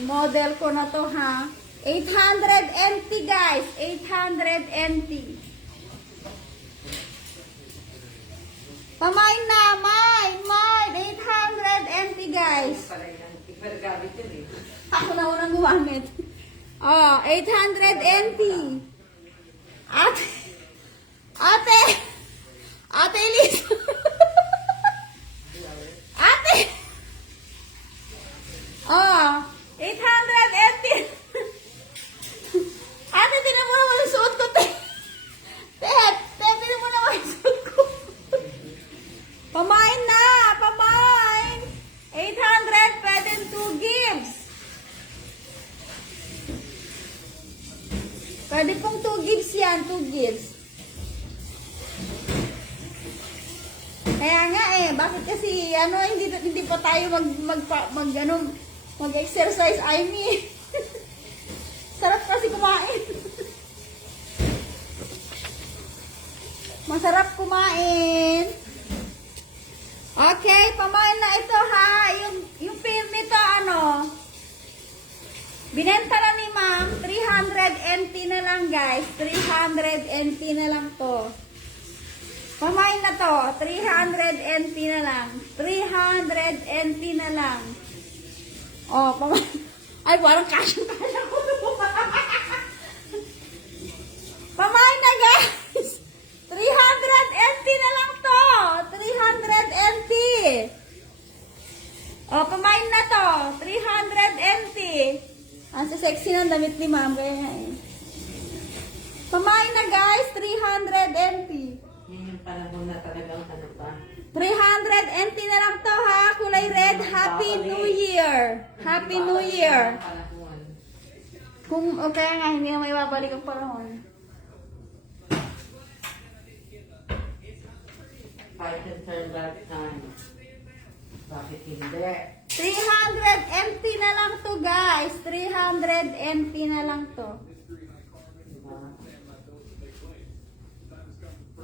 Model ko na to, ha. 800 NT, guys. 800 NT. Pamain na. Mine. 800 NT, guys. Ako na unang gumamit. Oh, 800 NT. Ate Elise. Ate. Oh, 800 NT. Ate, tinan mo naman yung suot ko, te. Tinan mo naman yung suot ko. Pamain na. 800, pwede 2 gives. Pwede pong 2 gives yan, 2 gives. Kaya nga eh, bakit kasi, hindi pa tayo mag-exercise, I mean. Sarap kasi kumain. Masarap kumain. Okay, pamain na ito, ha. Binenta na ni ma'am, 300 NT na lang guys. 300 NT na lang to. Pamain na to, 300 NT na lang. 300 NT na lang. Oh, pamain. Ay, parang kasya-kasya ko. Pamain na guys. 300 NT na lang to. 300 NT. Oh, pamain na to. 300 NT. Ang sexy ng damit ni ma'am. Kaya nga eh. Pamain na guys. 300 NT. Yan yung panahon na talagang ano pa. 300 NT na lang to ha. Kulay red. Happy New Year. Happy New Year. Panahon. Kung kaya nga hindi na may babalik ang panahon. I can turn back time. Bakit hindi? 300 NT na lang to guys. 300 NT na lang to. Diba?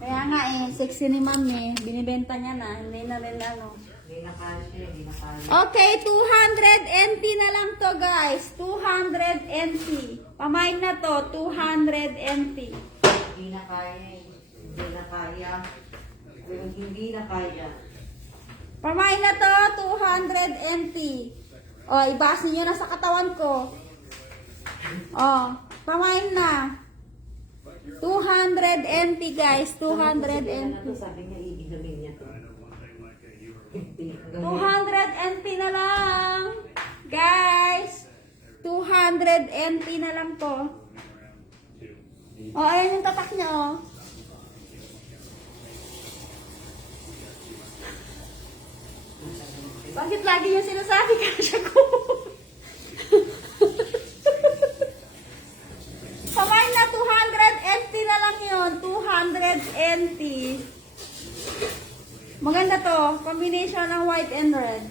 Kaya nga eh, sexy ni ma'am eh. Binibenta niya na. Hindi na rin ano. Hindi na kaya, hindi na kaya. Okay, 200 NT na lang to guys. 200 NT. Pamain na to, 200 NT. Hindi na kaya, hindi na kaya. Kung hindi na kaya. Pamain na to, 200 NT. O, ibasin nyo na sa katawan ko. O, pamain na. 200 NT guys, 200 NT. Sabi niya, iinumin niya to. 200 NT na lang. Guys, 200 NT na lang to. O, ayan yung tatak niya, o. Bakit lagi yung sinasabi kasya ko? Pamain na 200 NT na lang yun. 200 NT. Maganda to. Combination ng white and red.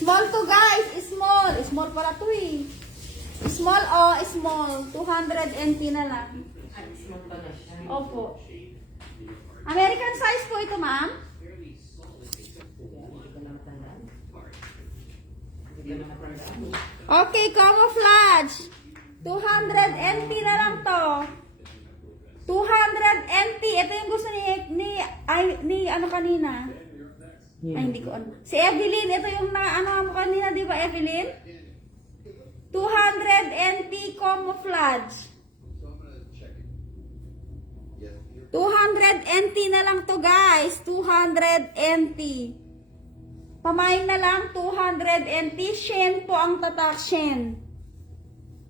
Small to guys. Small. Small pala to eh. Small o small. 200 NT na lang. Ay, small pala siya. Opo. American size po ito, ma'am. Hindi ko na matandaan. Hindi ko na matandaan. Okay, camouflage. 200 NT na lang to. 200 NT. Ito yung gusto ni ano kanina. Ay, hindi ko ano. Si Evelyn, ito yung ano mo kanina, di ba, Evelyn? 200 NT camouflage. 200 NT na lang to guys. 200 NT. Pamain na lang 200 NT. Shen po ang tatak, Shen.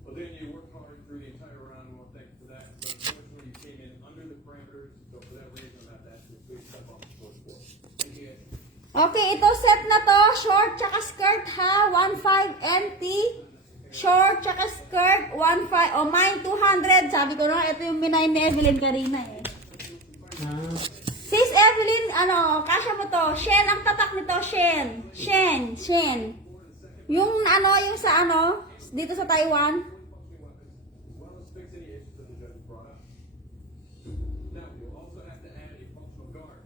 Well, then you worked hard through the entire round. Well, thanks for that. But unfortunately, you came in under the parameters. So for that reason, I'm not asking you to please step off the scoreboard. Thank you. Okay, ito set na to. Short tsaka skirt ha. 1.5 NT. Short tsaka skirt. 1.5. O, mine 200. Sabi ko na, ito yung minayin ni Evelyn karina eh. Ah, Sis Evelyn, ano, kasya mo to. Shen, ang tatak nito, Shen. Shen. Yung ano, yung sa ano, dito sa Taiwan. Well, let's fix any issues that the judges brought up. Now, you'll also have to add a functional guard.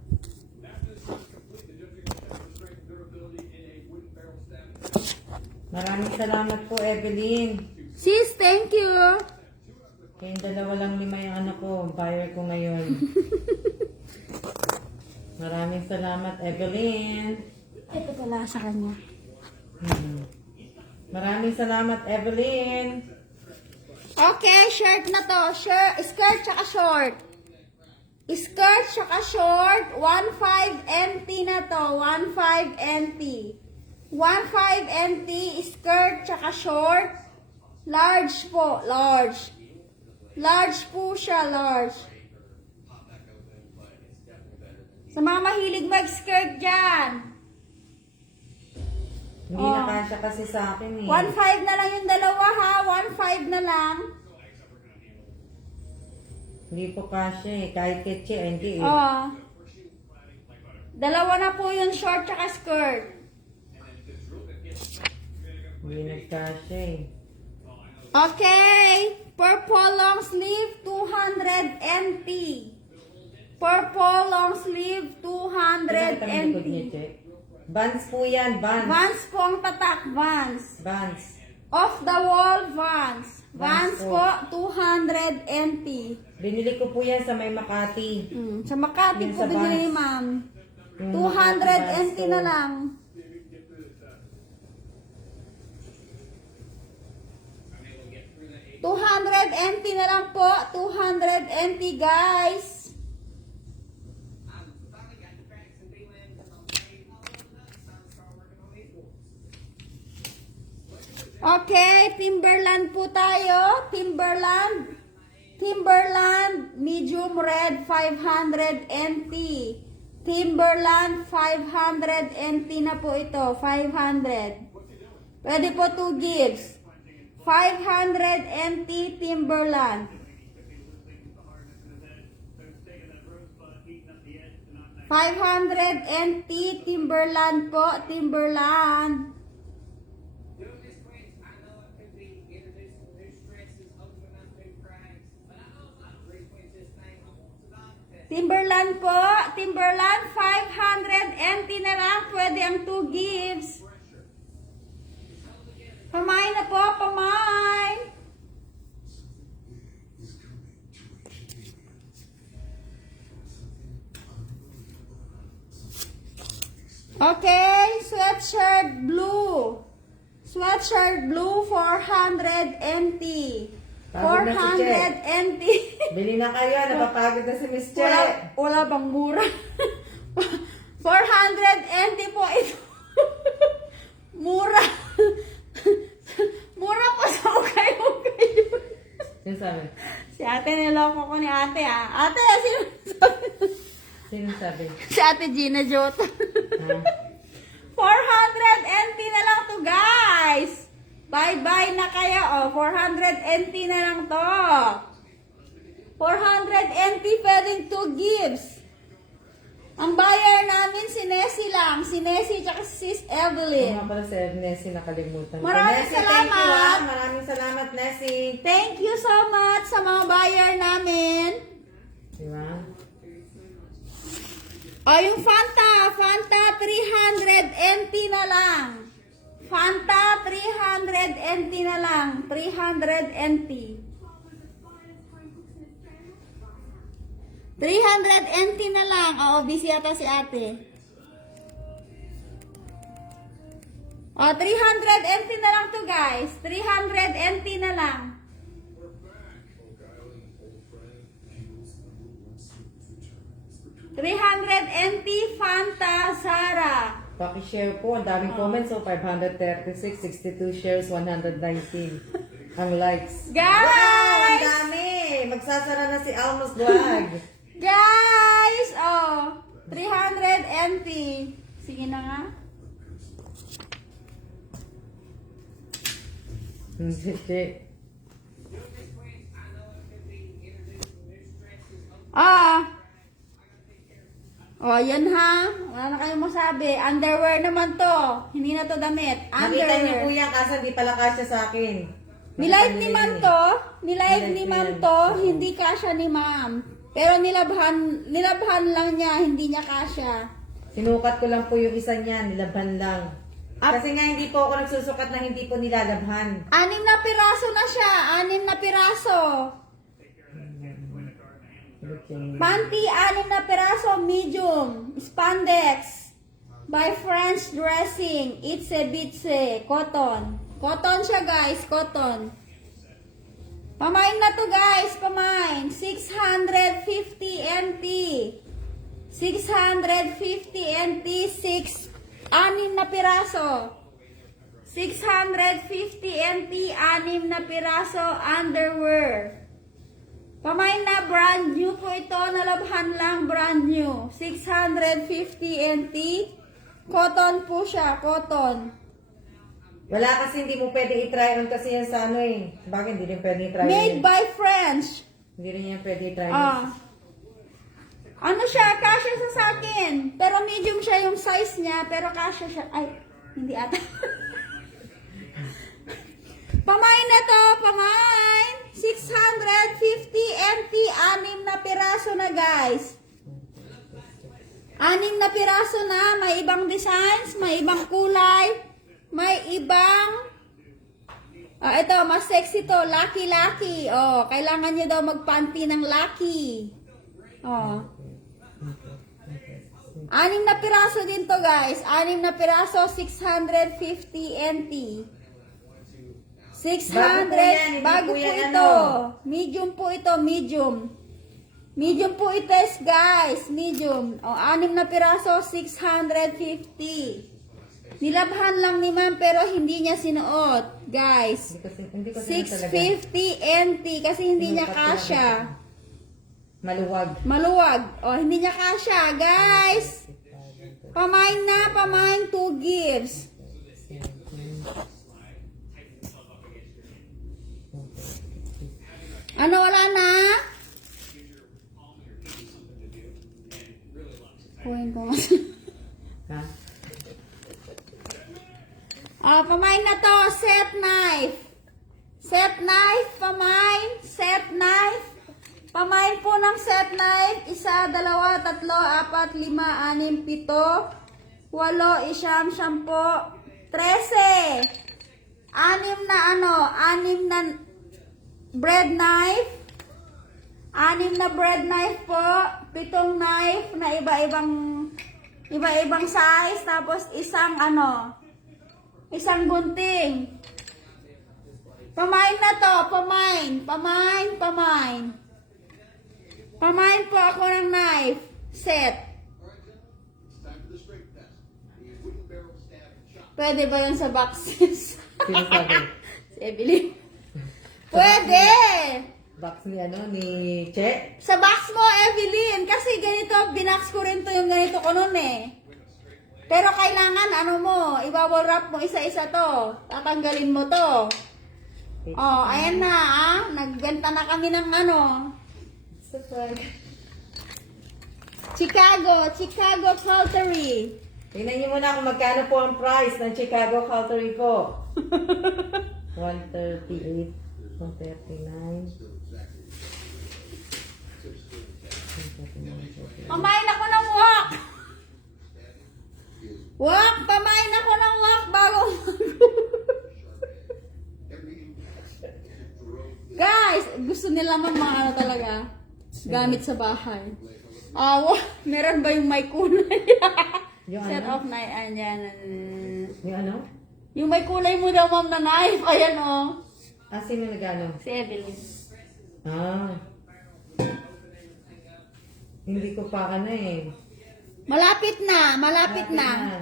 After this is complete, the judges will test the strength and durability in a wooden barrel stabbing. maraming salamat po, Evelyn. Sis, thank you. Kayong dalawa lang lima yung ano ko, buyer ko ngayon. Maraming salamat, Evelyn. Ito pala sa kanya. Maraming salamat, Evelyn. Okay, shirt na to. Skirt tsaka short. Skirt tsaka short. 1.5 NT na to. 1.5 NT. 1.5 NT. Skirt tsaka short. Large po. Large. Large po siya. Large. Sa mga mahilig mag-skirt dyan. Hindi na kasya kasi sa akin eh. 1.5 na lang yung dalawa ha. 1.5 na lang. Hindi po kasya eh. Kahit ketche, hindi eh. Oh. Dalawa na po yung short tsaka skirt. Hindi nagkasya eh. Okay. Purple long sleeve, 200 NT. Purple long sleeve, 200 Ito ang likod niya, NT. check. Vans po yan, Vans. Vans po ang tatak, Vans. Vans. Off the wall, Vans. Vans Vans po. po, 200 NT. Binili ko po yan sa may Makati. Sa Makati Yan po sa binili ni Vans. ma'am. Yung 200 Makati Vans NT po. na lang. $200 NT na lang po. 200 NT, guys. Okay, Timberland po tayo. Timberland. Timberland medium red 500 NT. Timberland 500 NT na po ito. 500. Pwede po 2 gives. 500 NT Timberland. 500 NT Timberland po. Timberland. Timberland po. Timberland 500 NT na lang. Pwede ang 2 gives. Pamay na po. Pamay. Okay. Sweatshirt blue. Sweatshirt blue 400 NT. Pagod na si Che. 400 NT. Bili na kayo, napapagod na si Miss Che. Wala bang mura? 400 NT po ito. Mura. Mura po sa ukay-ukay. Sino sabi? Si ate, niloko ko ni ate ah. Ate, sino sabi? Sino sabi? Si ate Gina Jota. Ha? 400 NT na lang to, guys. Bye-bye na kayo. Oh, 400 NT na lang to. 400 NT pwedeng 2 gives. Ang buyer namin si Nessie lang. Si Nessie tsaka si Sis Evelyn. Nga pala si Nessie, nakalimutan ko. Maraming Nessie, salamat. Thank you, ah. Maraming salamat, Nessie. Thank you so much sa mga buyer namin. Diba? O, yung Fanta. Fanta 300 NT na lang. Fanta 300 NT na lang. 300 NT. 300 NT na lang. Oo, busy yata si ate. O, 300 NT na lang to, guys. 300 NT na lang. $300 NT Fanta Zara. Paki-share po. Ang daming comments. So, 536, 62 shares, 119. Ang likes. Guys! Wow! Ang dami! Magsasara na si Almost Vlog. Guys! Oh, 300 NT. Sige na nga. Che. Oh, yan ha. Wala na kayong masabi. Underwear naman to. Hindi na to damit. Nakita niyo po Underwear. yan kasi hindi pala kasya sa akin. Nilive ni ma'am to. Nilive ni ma'am to. Oo. Hindi kasya ni ma'am. Pero nilabhan lang niya. Hindi niya kasya. Sinukat ko lang po yung isa niya, nilabhan lang. At- Kasi nga hindi po ako nagsusukat na hindi po nilalabhan. 6 na piraso na siya. 6 na piraso. Panty, 6 na piraso, medium, spandex, by French dressing, it's a bitse, cotton. Cotton siya, guys, cotton. Pamain na to, guys, pamain. 650 NT. 650 NT, 6 na piraso. 650 NT, 6 na piraso, underwear. Pamain na, brand new po ito. Nalabhan lang, brand new. 650 NT. Cotton po siya, cotton. Wala kasi hindi mo pwede i-try on kasi yan sa ano eh. Bakit hindi rin pwede i-try Made yun? by French. Hindi rin yan pwede i-try yun. Ano siya, kasya siya sa akin. Pero medium siya yung size niya, pero kasya siya. Ay, hindi ata. Pamain na to, pamain. 650 NT, 6 na piraso na, guys. 6 6 na piraso na, may ibang designs, may ibang kulay, may ibang ito, mas sexy to, Lucky. Oh, kailangan nyo daw magpanty ng Lucky. Oh. 6 na piraso din to, guys. 6 na piraso, 650 NT. 600, bago po ito. Medium po ito, medium. Medium po ito, guys. Medium. O, 6 na piraso, 650. Nilabhan lang ni ma'am pero hindi niya sinuot, guys. Hindi ko talaga. 650 NT kasi hindi niya kasya. Maluwag. O, hindi niya kasya, guys. Pamain na, 2 gives. Ano, wala na? Kuhin ko mas. Ha? Pamain na to, set knife. Set knife, pamain, set knife. Pamain po ng set knife, 1, 2, 3, 4, 5, 6, 7, 8, 9, 10, 11, 12, 13. 6 na bread knife. 6 na bread knife po. 7 knife na iba-ibang size. Tapos isang gunting. Pamain na to. Pamain. Pamain po ako ng knife. Set. It's time for the strength test. The wooden barrel stab and chop. Pwede ba yun sa boxes? Sino sabi? Si Evelyn. Pwede! Box ni Che? Sa box mo, Evelyn. Kasi ganito, binax ko rin to yung ganito ko nun eh. Pero kailangan, i-bubble wrap mo isa-isa to. Tatanggalin mo to. Oh, ayan na nagbenta na kami ng Chicago Cutlery. Tingnan niyo muna kung magkano po ang price ng Chicago Cutlery ko. 138, 139. Pamain ako ng wok. Pamain ako ng wok bago. Guys, gusto nila mga talaga gamit sa bahay. Meron ba yung may kulay? Yung Set ano? of knife. Ayan. Yung ano? Yung may kulay mo daw, ma'am, na knife. Ayan, Sino nagano? Si Evelyn. Hindi ko pa eh. Malapit na. Malapit na.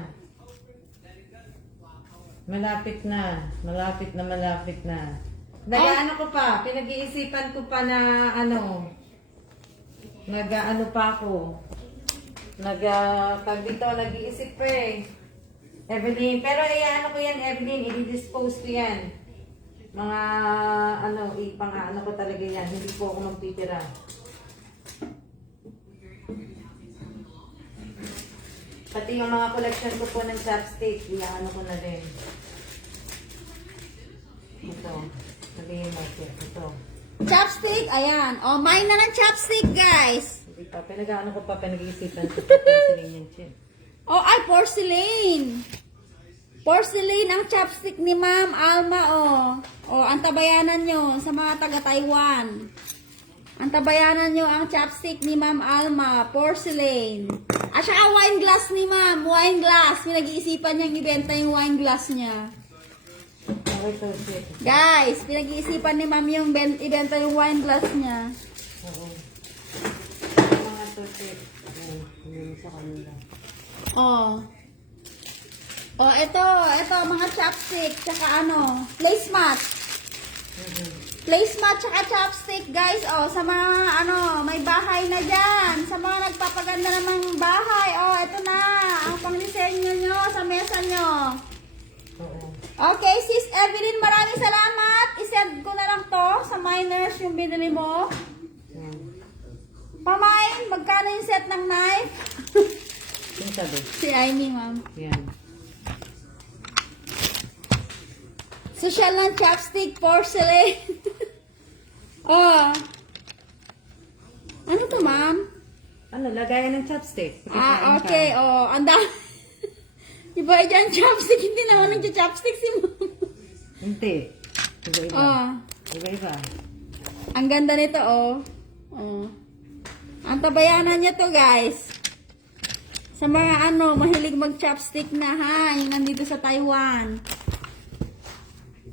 Nag-ano ko pa, pinag-iisipan ko pa na nag-ano pa ako. Nag-iisip pa eh. Evelyn, pero ko yan, Evelyn, i-dispose ko yan. Mga ipang-ano ko talaga yan, hindi po ako magtitira. Pati yung mga collection ko po ng chopstick, ko na din. Ito. Sabihin mo, ito. Chopstick, ayan. Mine na ng chopstick, guys. Hindi pa, pinag-iisipan ko pa porcelain yan, Chin. Porcelain. Porcelain ang chopstick ni Ma'am Alma, antabayanan nyo sa mga taga-Taiwan. Antabayanan nyo ang chopstick ni Ma'am Alma, porcelain. At saka wine glass ni Ma'am, wine glass. Pinag-iisipan niyang ibenta yung wine glass niya. Okay, so, shit. Guys, pinag-iisipan ni Ma'am yung ibenta yung wine glass niya. Oo. Mga to, shit. Yung sa kanila. Ito, mga chopstick, tsaka placemat. Placemat tsaka chopstick, guys. Sa mga, may bahay na dyan. Sa mga nagpapaganda ng bahay. Ito na. Ang pang-disenyo nyo sa mesa nyo. Oo. Okay, Sis Evelyn, maraming salamat. I-send ko na lang to sa miners yung binili mo. Pamain, magkano yung set ng knife? Sino sabi? Si Amy, ma'am. Yan. Social ng chopstick, porcelain. Ano to, ma'am? Ano, lagayan ng chopstick. Ah, okay. Oh, anda. Iba dyan chopstick. Hindi naman nag-chopstick si Mom. Hindi. Iba-iba. Oh, Iba-iba. ang ganda nito, oh. Oh. Ang tabayanan niya to, guys. Sa mga mahilig mag-chopstick na, ha? Yung nandito sa Taiwan.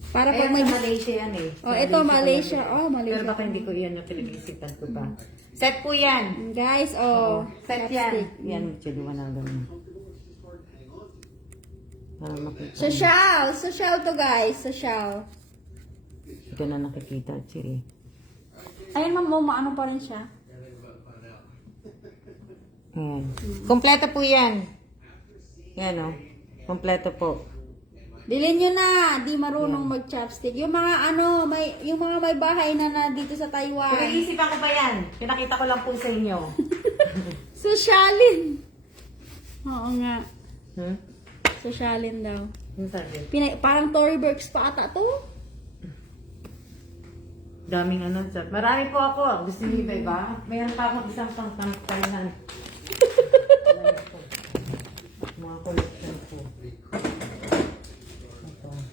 Para pag Ayan, may... sa Malaysia yan eh. Oh, ito, Malaysia. ko yan. Oh, Malaysia. Pero baka hindi ko yan yung pinag-isipan ko pa. Set po yan. Guys, oh. Set chopstick. yan. Yan, chuluan na gano'n. Para makita. Social. Social to, guys. Social. Hindi ka na nakikita, Chiri. Ayun, ma'am, ano pa rin siya. Ayan. Kompleto po yan. Yan o. Kompleto po. Bilhin nyo na, di marunong mag-chopstick. Yung mga yung mga may bahay na dito sa Taiwan. Pinag-iisipan ko pa yan. Pinakita ko lang po sa inyo. Sosyalin. Oo nga. Hmm? Sosyalin daw. Yung sabi? Parang Tory Burks pa ata to. Daming ano. Marami po ako. Gusto niyo iba-iba? Mayroon pa akong isang pang-Thailand. Mga collection po.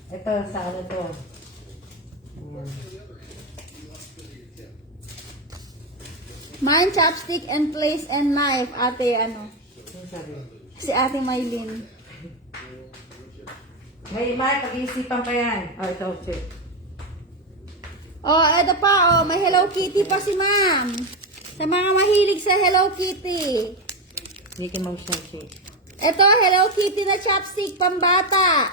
Ito, sa ano to? Ayan. Mind, chopstick, and place and knife. Ate, Yung sabi? si Ate Maylin. May pag-iisipan pa yan. Oh, ito, check. Oh, eto pa, may Hello Kitty pa si ma'am. Sa mga mahilig sa Hello Kitty. Mickey Mouse yan, check. Ito, Hello Kitty na chopstick, pambata.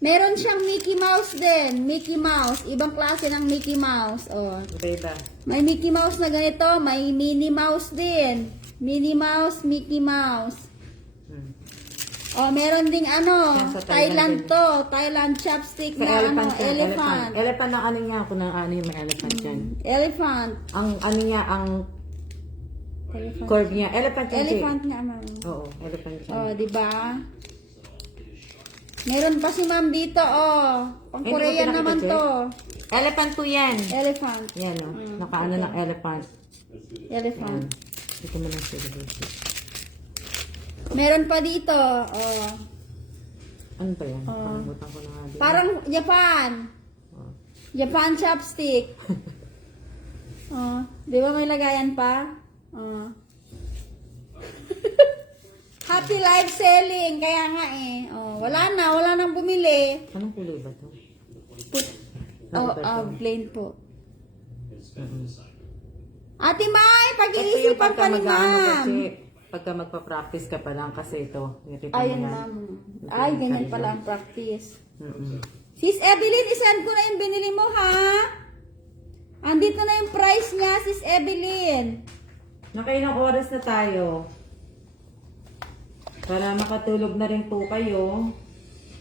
Meron siyang Mickey Mouse din. Mickey Mouse. Ibang klase ng Mickey Mouse. Oh. Iba-iba. May Mickey Mouse na ganito. May Minnie Mouse din. Minnie Mouse, Mickey Mouse. Hmm. Oh, meron ding Yan sa Thailand Thailand to. Thailand chopstick Sa na elephant yan, elephant. Elephant na ano niya, kung ano yung may elephant yan. Elephant. Ang ano niya, ang Elephant. curve niya. Elephant yan, Elephant nga, ma'am. Jay. Oo, elephant yan. Oh, di ba? Meron pa si ma'am dito, oh. Pang Hindi ko Korean pinakita, naman Jay. to. Elephant po yan. Elephant. Yan o, nakaano ng elephant. Elephant. Hindi ko man lang sila dito. Meron pa dito, oh. Ano ba yan? Kalimutan ko na nga din. Parang Japan. Oh. Japan chopstick. Oh, di ba may lagayan pa? Oh. Happy life selling, kaya nga eh. Oh, wala nang bumili. Anong kulay ba to? Oh, Ano ba to? plain po. Mhm. Ate May, Ito yung pag-iisipan pa ni mag-ano ma'am. kasi, pagka magpa-practice ka pa lang kasi ito. Ayun, ma'am. Ay, ganyan pala ang practice. Mm-mm. Sis Evelyn, isend ko na yung binili mo, ha? Andito na yung price niya, Sis Evelyn. Nakailang oras na tayo. Para makatulog na rin po kayo.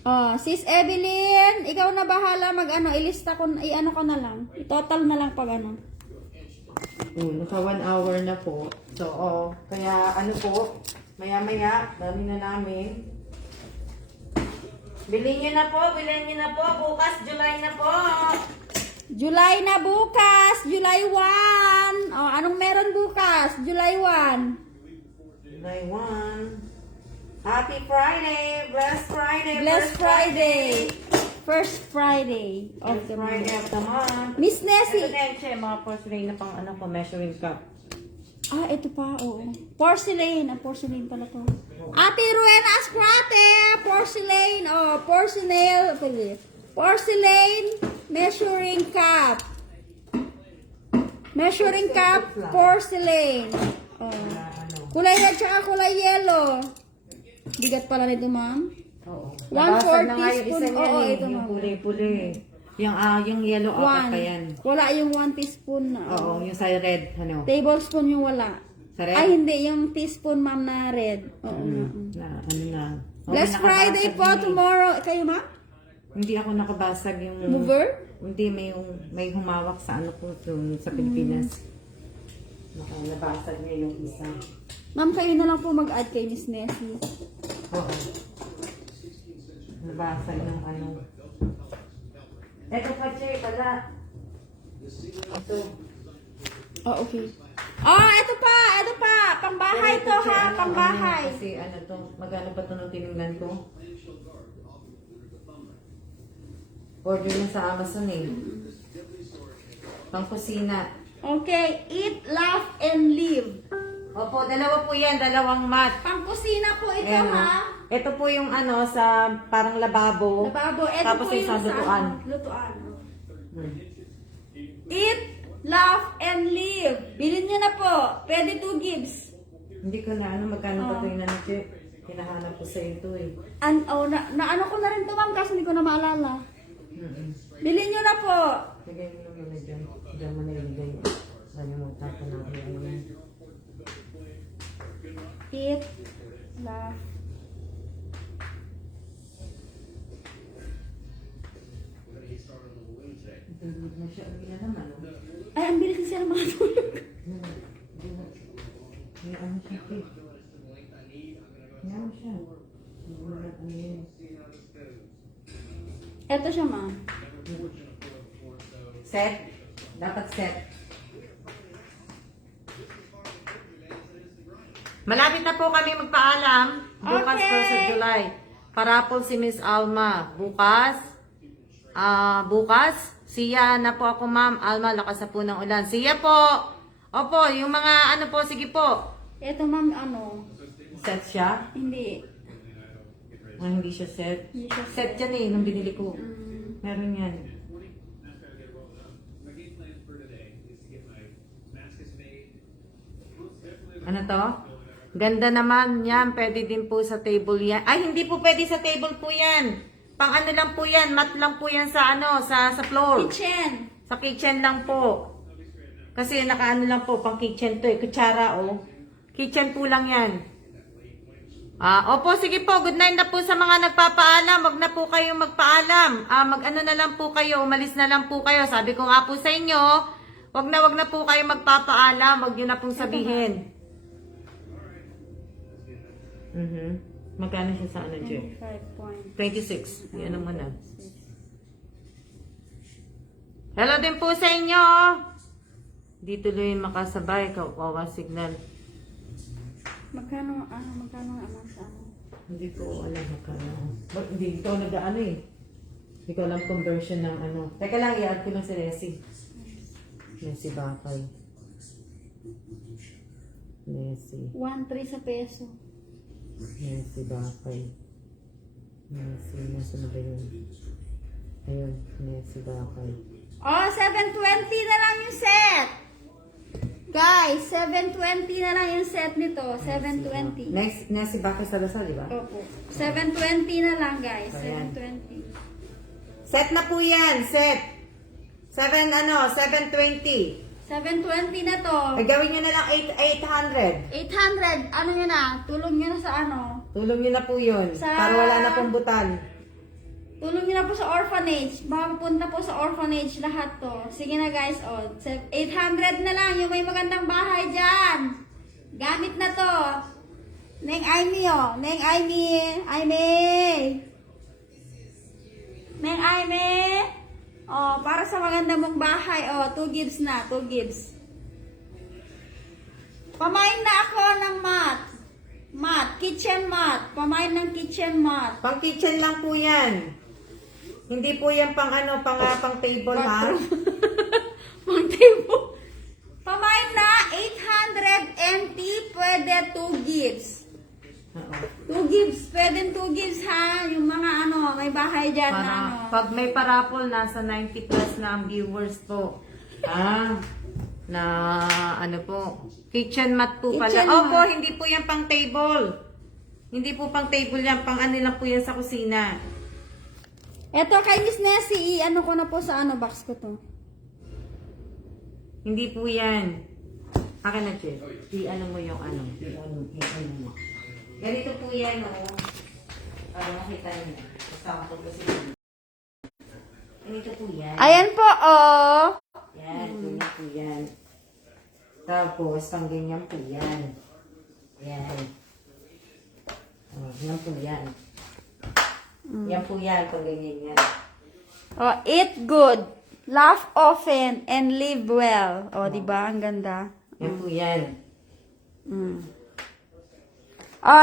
Oh, Sis Evelyn, ikaw na bahala ilista ko, i-ano ko na lang. I-total na lang pag ano. Naka 1 hour na po. So, kaya ano po, maya-maya, dami na namin. Bilhin nyo na po, bukas, July na po. July na bukas, July 1. Oh, anong meron bukas? July 1. July 1. Happy Friday! Blessed Friday! Blessed Friday. First Friday of the Friday month. of the month. Miss Ito Nessie. din, siya, mga porcelain na pang ano ko, measuring cup. Ah, ito pa, oo. Porcelain. Porcelain pala to. Ate Rowena Ascrate, porcelain. Oh, porcelain measuring cup. Measuring cup, porcelain. Oh. Kulay red tsaka kulay yellow. Bigat pala nito, ma'am. Oo. 1/4 Nabasag na nga yung isa teaspoon. niyan Oo, eh. ito, Yung ma'am. puli-puli. Yung yellow apat pa yan. Wala yung 1 teaspoon na. Oo, yung sa red, ano. Tablespoon yung wala. Sa red? Ay, hindi. Yung teaspoon, ma'am, na red. Oo nga. Na, ano na. Oo, Blessed nakabasag Friday po yun eh. tomorrow. Kayo, ma'am? Hindi ako nakabasag yung... Mover? Hindi, may humawak sa ano po dun sa Pilipinas. Nabasag niya yung isa. Ma'am, kayo na lang po mag-add kay Miss Nessie. Oo. Nabasag ng ano. Eto pa, Che, pala. Ito. Oh, okay. Oh, ito pa. Pangbahay to ha, pangbahay. Kasi ano to, magkano pa to nung tinignan ko? Order na sa Amazon eh. Pang kusina. Okay, eat, laugh, and live. Opo, dalawa po yan, dalawang mat. Pangkusina po ito Ayan, ha. ito po yung ano, sa parang lababo. Lababo. Ito Tapos po yung yung sa sa lutuan. lutuan. Hmm. Eat, laugh, and live. Bilhin nyo na po. Pwede 2 gives. Hindi ko na ano, magkano pa ito yung nanakit. Hinahanap ko sa ito eh. Na ano ko na rin to ma'am kasi hindi ko na maalala. Bilhin nyo na po. Lagay mo na muna dyan. Diyan mo nilagay. Saan yung magtapon natin ano yan. Eat, laugh. Tulog na siya. Hindi na naman. Oh. Ay, ang bilis kasi ng mga tulog. May ano siya eh. May ano siya. Ano yun? Ito siya ma'am. Set? Dapat set. Malapit na po kami magpaalam. Bukas Okay. 1st of July. Parapol si Miss Alma. Bukas. Bukas. Siya na po ako ma'am. Alma, lakas na po ng ulan. Siya po. Opo, yung mga ano po, sige po. Ito ma'am, ano, Set siya? hindi. Hindi siya set. Hindi siya Set yan eh, nung binili ko. Meron yan. My game plan for today is to get my Damascus made. Most definitely Ano to? Ganda naman yan. Pwede din po sa table yan. Ay, hindi po pwede sa table po yan. Pang ano lang po yan. Mat lang po yan sa ano, sa floor. Kitchen. Sa kitchen lang po. Kasi nakaano lang po, pang kitchen to eh. Kutsara oh. Kitchen po lang yan. Opo, sige po. Good night na po sa mga nagpapaalam. Wag na po kayo magpaalam. Mag-ano na lang po kayo. Umalis na lang po kayo. Sabi ko nga po sa inyo, wag na po kayo magpapaalam. Wag nyo na pong sabihin. Magkano siya sa ano, Jeff? 5 point. 26. Yan ang muna. Hello din po sa inyo. Di tuloy makasabay. Kawawa signal. Magkano ang amount sa ano? Hindi ko alam magkano. Hindi ikaw nag-ano eh. Hindi ko alam conversion ng ano. Teka lang, i-add ko lang si Nessie. Nessie Bakay. Nessie. 1.3 sa peso. Nessie Bakay. Nessie. Nasa na ba yun? Ayun. Nessie Bakay. Oh, 720 na lang yung set. Guys, 720 na lang yung set nito. 720. Nessie Bakay sa Lasal, di ba? Opo. 720 na lang, guys. Ayan. 720. Set na po yan. Set. 720. 720 na to. Ay, gawin nyo na lang 800. 800. Ano nyo na? Tulong nyo na sa ano? Tulong nyo na po yun. Sa- Para wala na pong butal. Tulong nyo na po sa orphanage. Baka punta po sa orphanage lahat to. Sige na guys, 800 na lang yung may magandang bahay dyan. Gamit na to. Neng Aimee oh. Neng Aimee. Neng Aimee. Oh, para sa maganda mong bahay. Oh, 2 gives na. 2 gives. Pamain na ako ng mat. Kitchen mat. Pamain ng kitchen mat. Pang kitchen lang po yan. Hindi po yan pang ano, pang table ha. Pang table. Pamain na 800 NT. Pwede 2 gives. Oo. 2 gives. Pwede 2 gives ha. Yung mga ano, may bahay dyan na ano. Pag may parapol, nasa 90 plus na ang viewers po. Na ano po. Kitchen mat po pala. Kitchen mat. Opo, hindi po yan pang table. Hindi po pang table yan. Pang ano lang po yan sa kusina. Eto kay Miss Nessie, ano ko na po sa ano box ko to. Hindi po yan. Akin na, Chef. I-ano mo yung ano. I-ano mo. Ganito po yan, oh. Para makita niyo. Sample kasi. Ganito po yan. Ayan po, oh. Yan, ganyan po yan. Tapos, pang ganyan po yan. Yan. Oh, yan po yan. Yan po yan, pang ganyan yan. Oh, eat good, laugh often, and live well. Oh, di ba? Ang ganda. Yan po yan.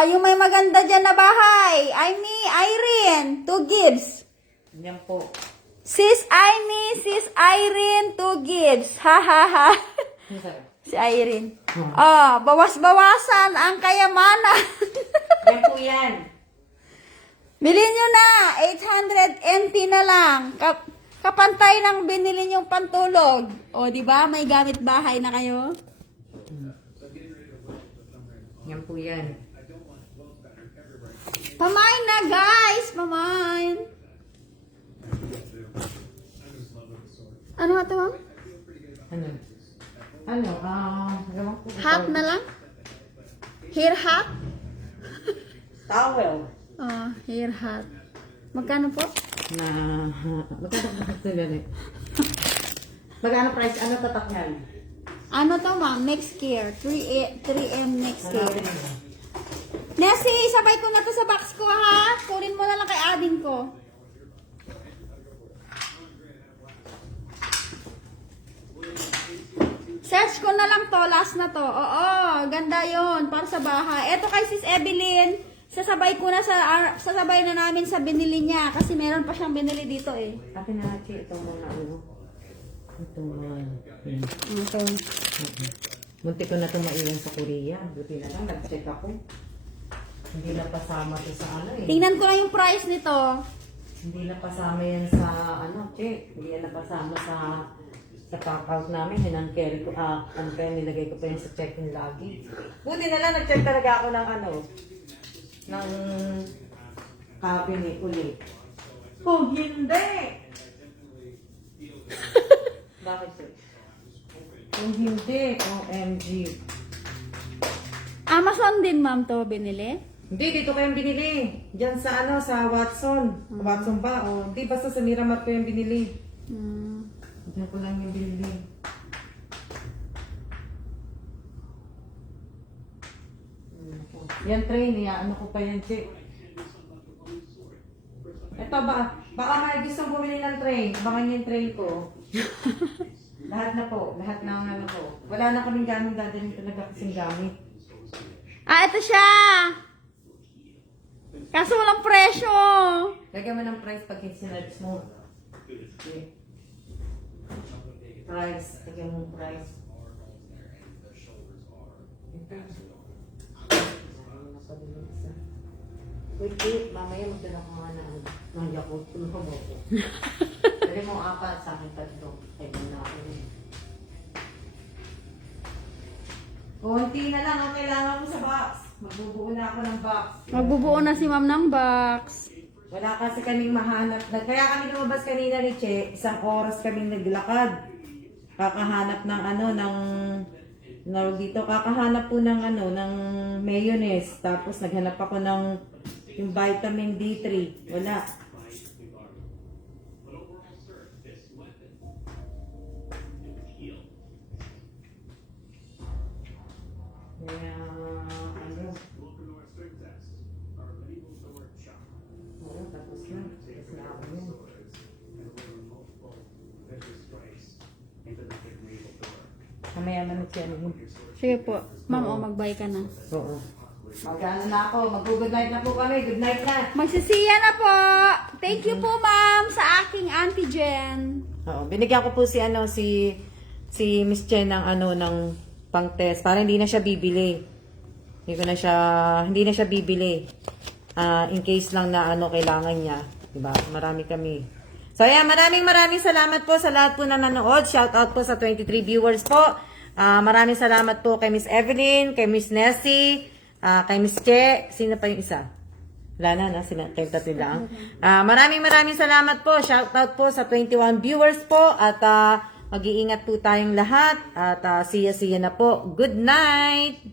Yung may maganda dyan na bahay. Irene, 2 gives. Yan po. Sis Irene, 2 gives. Ha ha ha. Si Irene. Bawas-bawasan ang kayamanan. Yan po yan. Bilhin nyo na. 800 NT na lang. Kapantay ng binili nyong pantulog. O, di ba? May gamit bahay na kayo. Yan po yan. Pamain na, guys. Pamain. Ano nga ito, ma'am? Ano? Ewan ko. Hat na lang? Hair hat? Towel. Hair hat. Magkano po? Magkano price? Ano tatak niyan? Ano to, ma'am? Next year. 3M next year. Nessie, sabay ko na to sa box ko, ha? Kunin mo na lang kay Adin ko. Search ko na lang to, last na to. Oo, ganda yon para sa bahay. Eto kay Sis Evelyn, sasabay na namin sa binili niya kasi meron pa siyang binili dito eh. Akin na natin itong mga ano. Itong mga... Ito. Munti ko na itong maiwan sa Korea. Buti na lang, nag-check ako. Hindi na pasama ito sa ano eh. Tingnan ko lang yung price nito. Hindi na pasama yan sa ano, check. Hindi yan napasama sa pack-out namin. Hinang-carry ko, ano kaya nilagay ko pa yan sa check-in lagi. Buti na lang, nag-check talaga ako ng ano, ng cabinet ulit. Oh, hindi! Bakit sir? Kung hindi, OMG. Amazon din, ma'am, to binili? Hindi, dito ko yung binili. Diyan sa ano, sa Watson. Watson ba? O, hindi, basta sa Miramar ko yung binili. Diyan ko lang yung binili. Yan train, ano ko pa yan, Che. Ito ba? Baka may gustong bumili ng train. Baka yung train ko. Lahat na po. Lahat na ang ano ko. Wala na kaming gamit. Dadalhin talaga kasing gamit. Ito siya! Kaso walang presyo. Lagyan mo ng price pag sinerch mo. Okay. Price. Lagyan mo ng price. Wait, mamaya magdala ko mga ng Yakult. Tulong ko mo ko. Dali mo 4 sa akin 3. Ay, na ako yun. Kunti na lang ang kailangan mo sa box. Magbubuo na ako ng box. Magbubuo na si ma'am ng box. Wala kasi kaming mahanap. Kaya kami lumabas kanina ni Che, 1 oras kaming naglakad. Kakahanap ng dito, kakahanap po ng ng mayonnaise. Tapos naghanap ako ng yung vitamin D3. Wala. Kaya, oo, tapos na. Tapos na ako yun. Kamaya manok siya yun. Sige po. Ma'am, magbay ka na. Oo. Mag-ano na ako. Mag-good night na po kami. Good night na. Magsisiya na po. Thank you po, ma'am, sa aking antigen. Oo. Binigyan ko po si Miss Chen ng pang-test. Para hindi na siya bibili. Hindi na siya bibili. In case lang na kailangan niya. Diba? Marami kami. So, ayan. Maraming salamat po sa lahat po na nanood. Shout out po sa 23 viewers po. Maraming salamat po kay Miss Evelyn, kay Miss Nessie, kay Miss Che. Sino pa yung isa? Wala na, kayong tatlo lang. Maraming salamat po. Shout out po sa 21 viewers po. At mag-iingat po tayong lahat. At siya na po. Good night!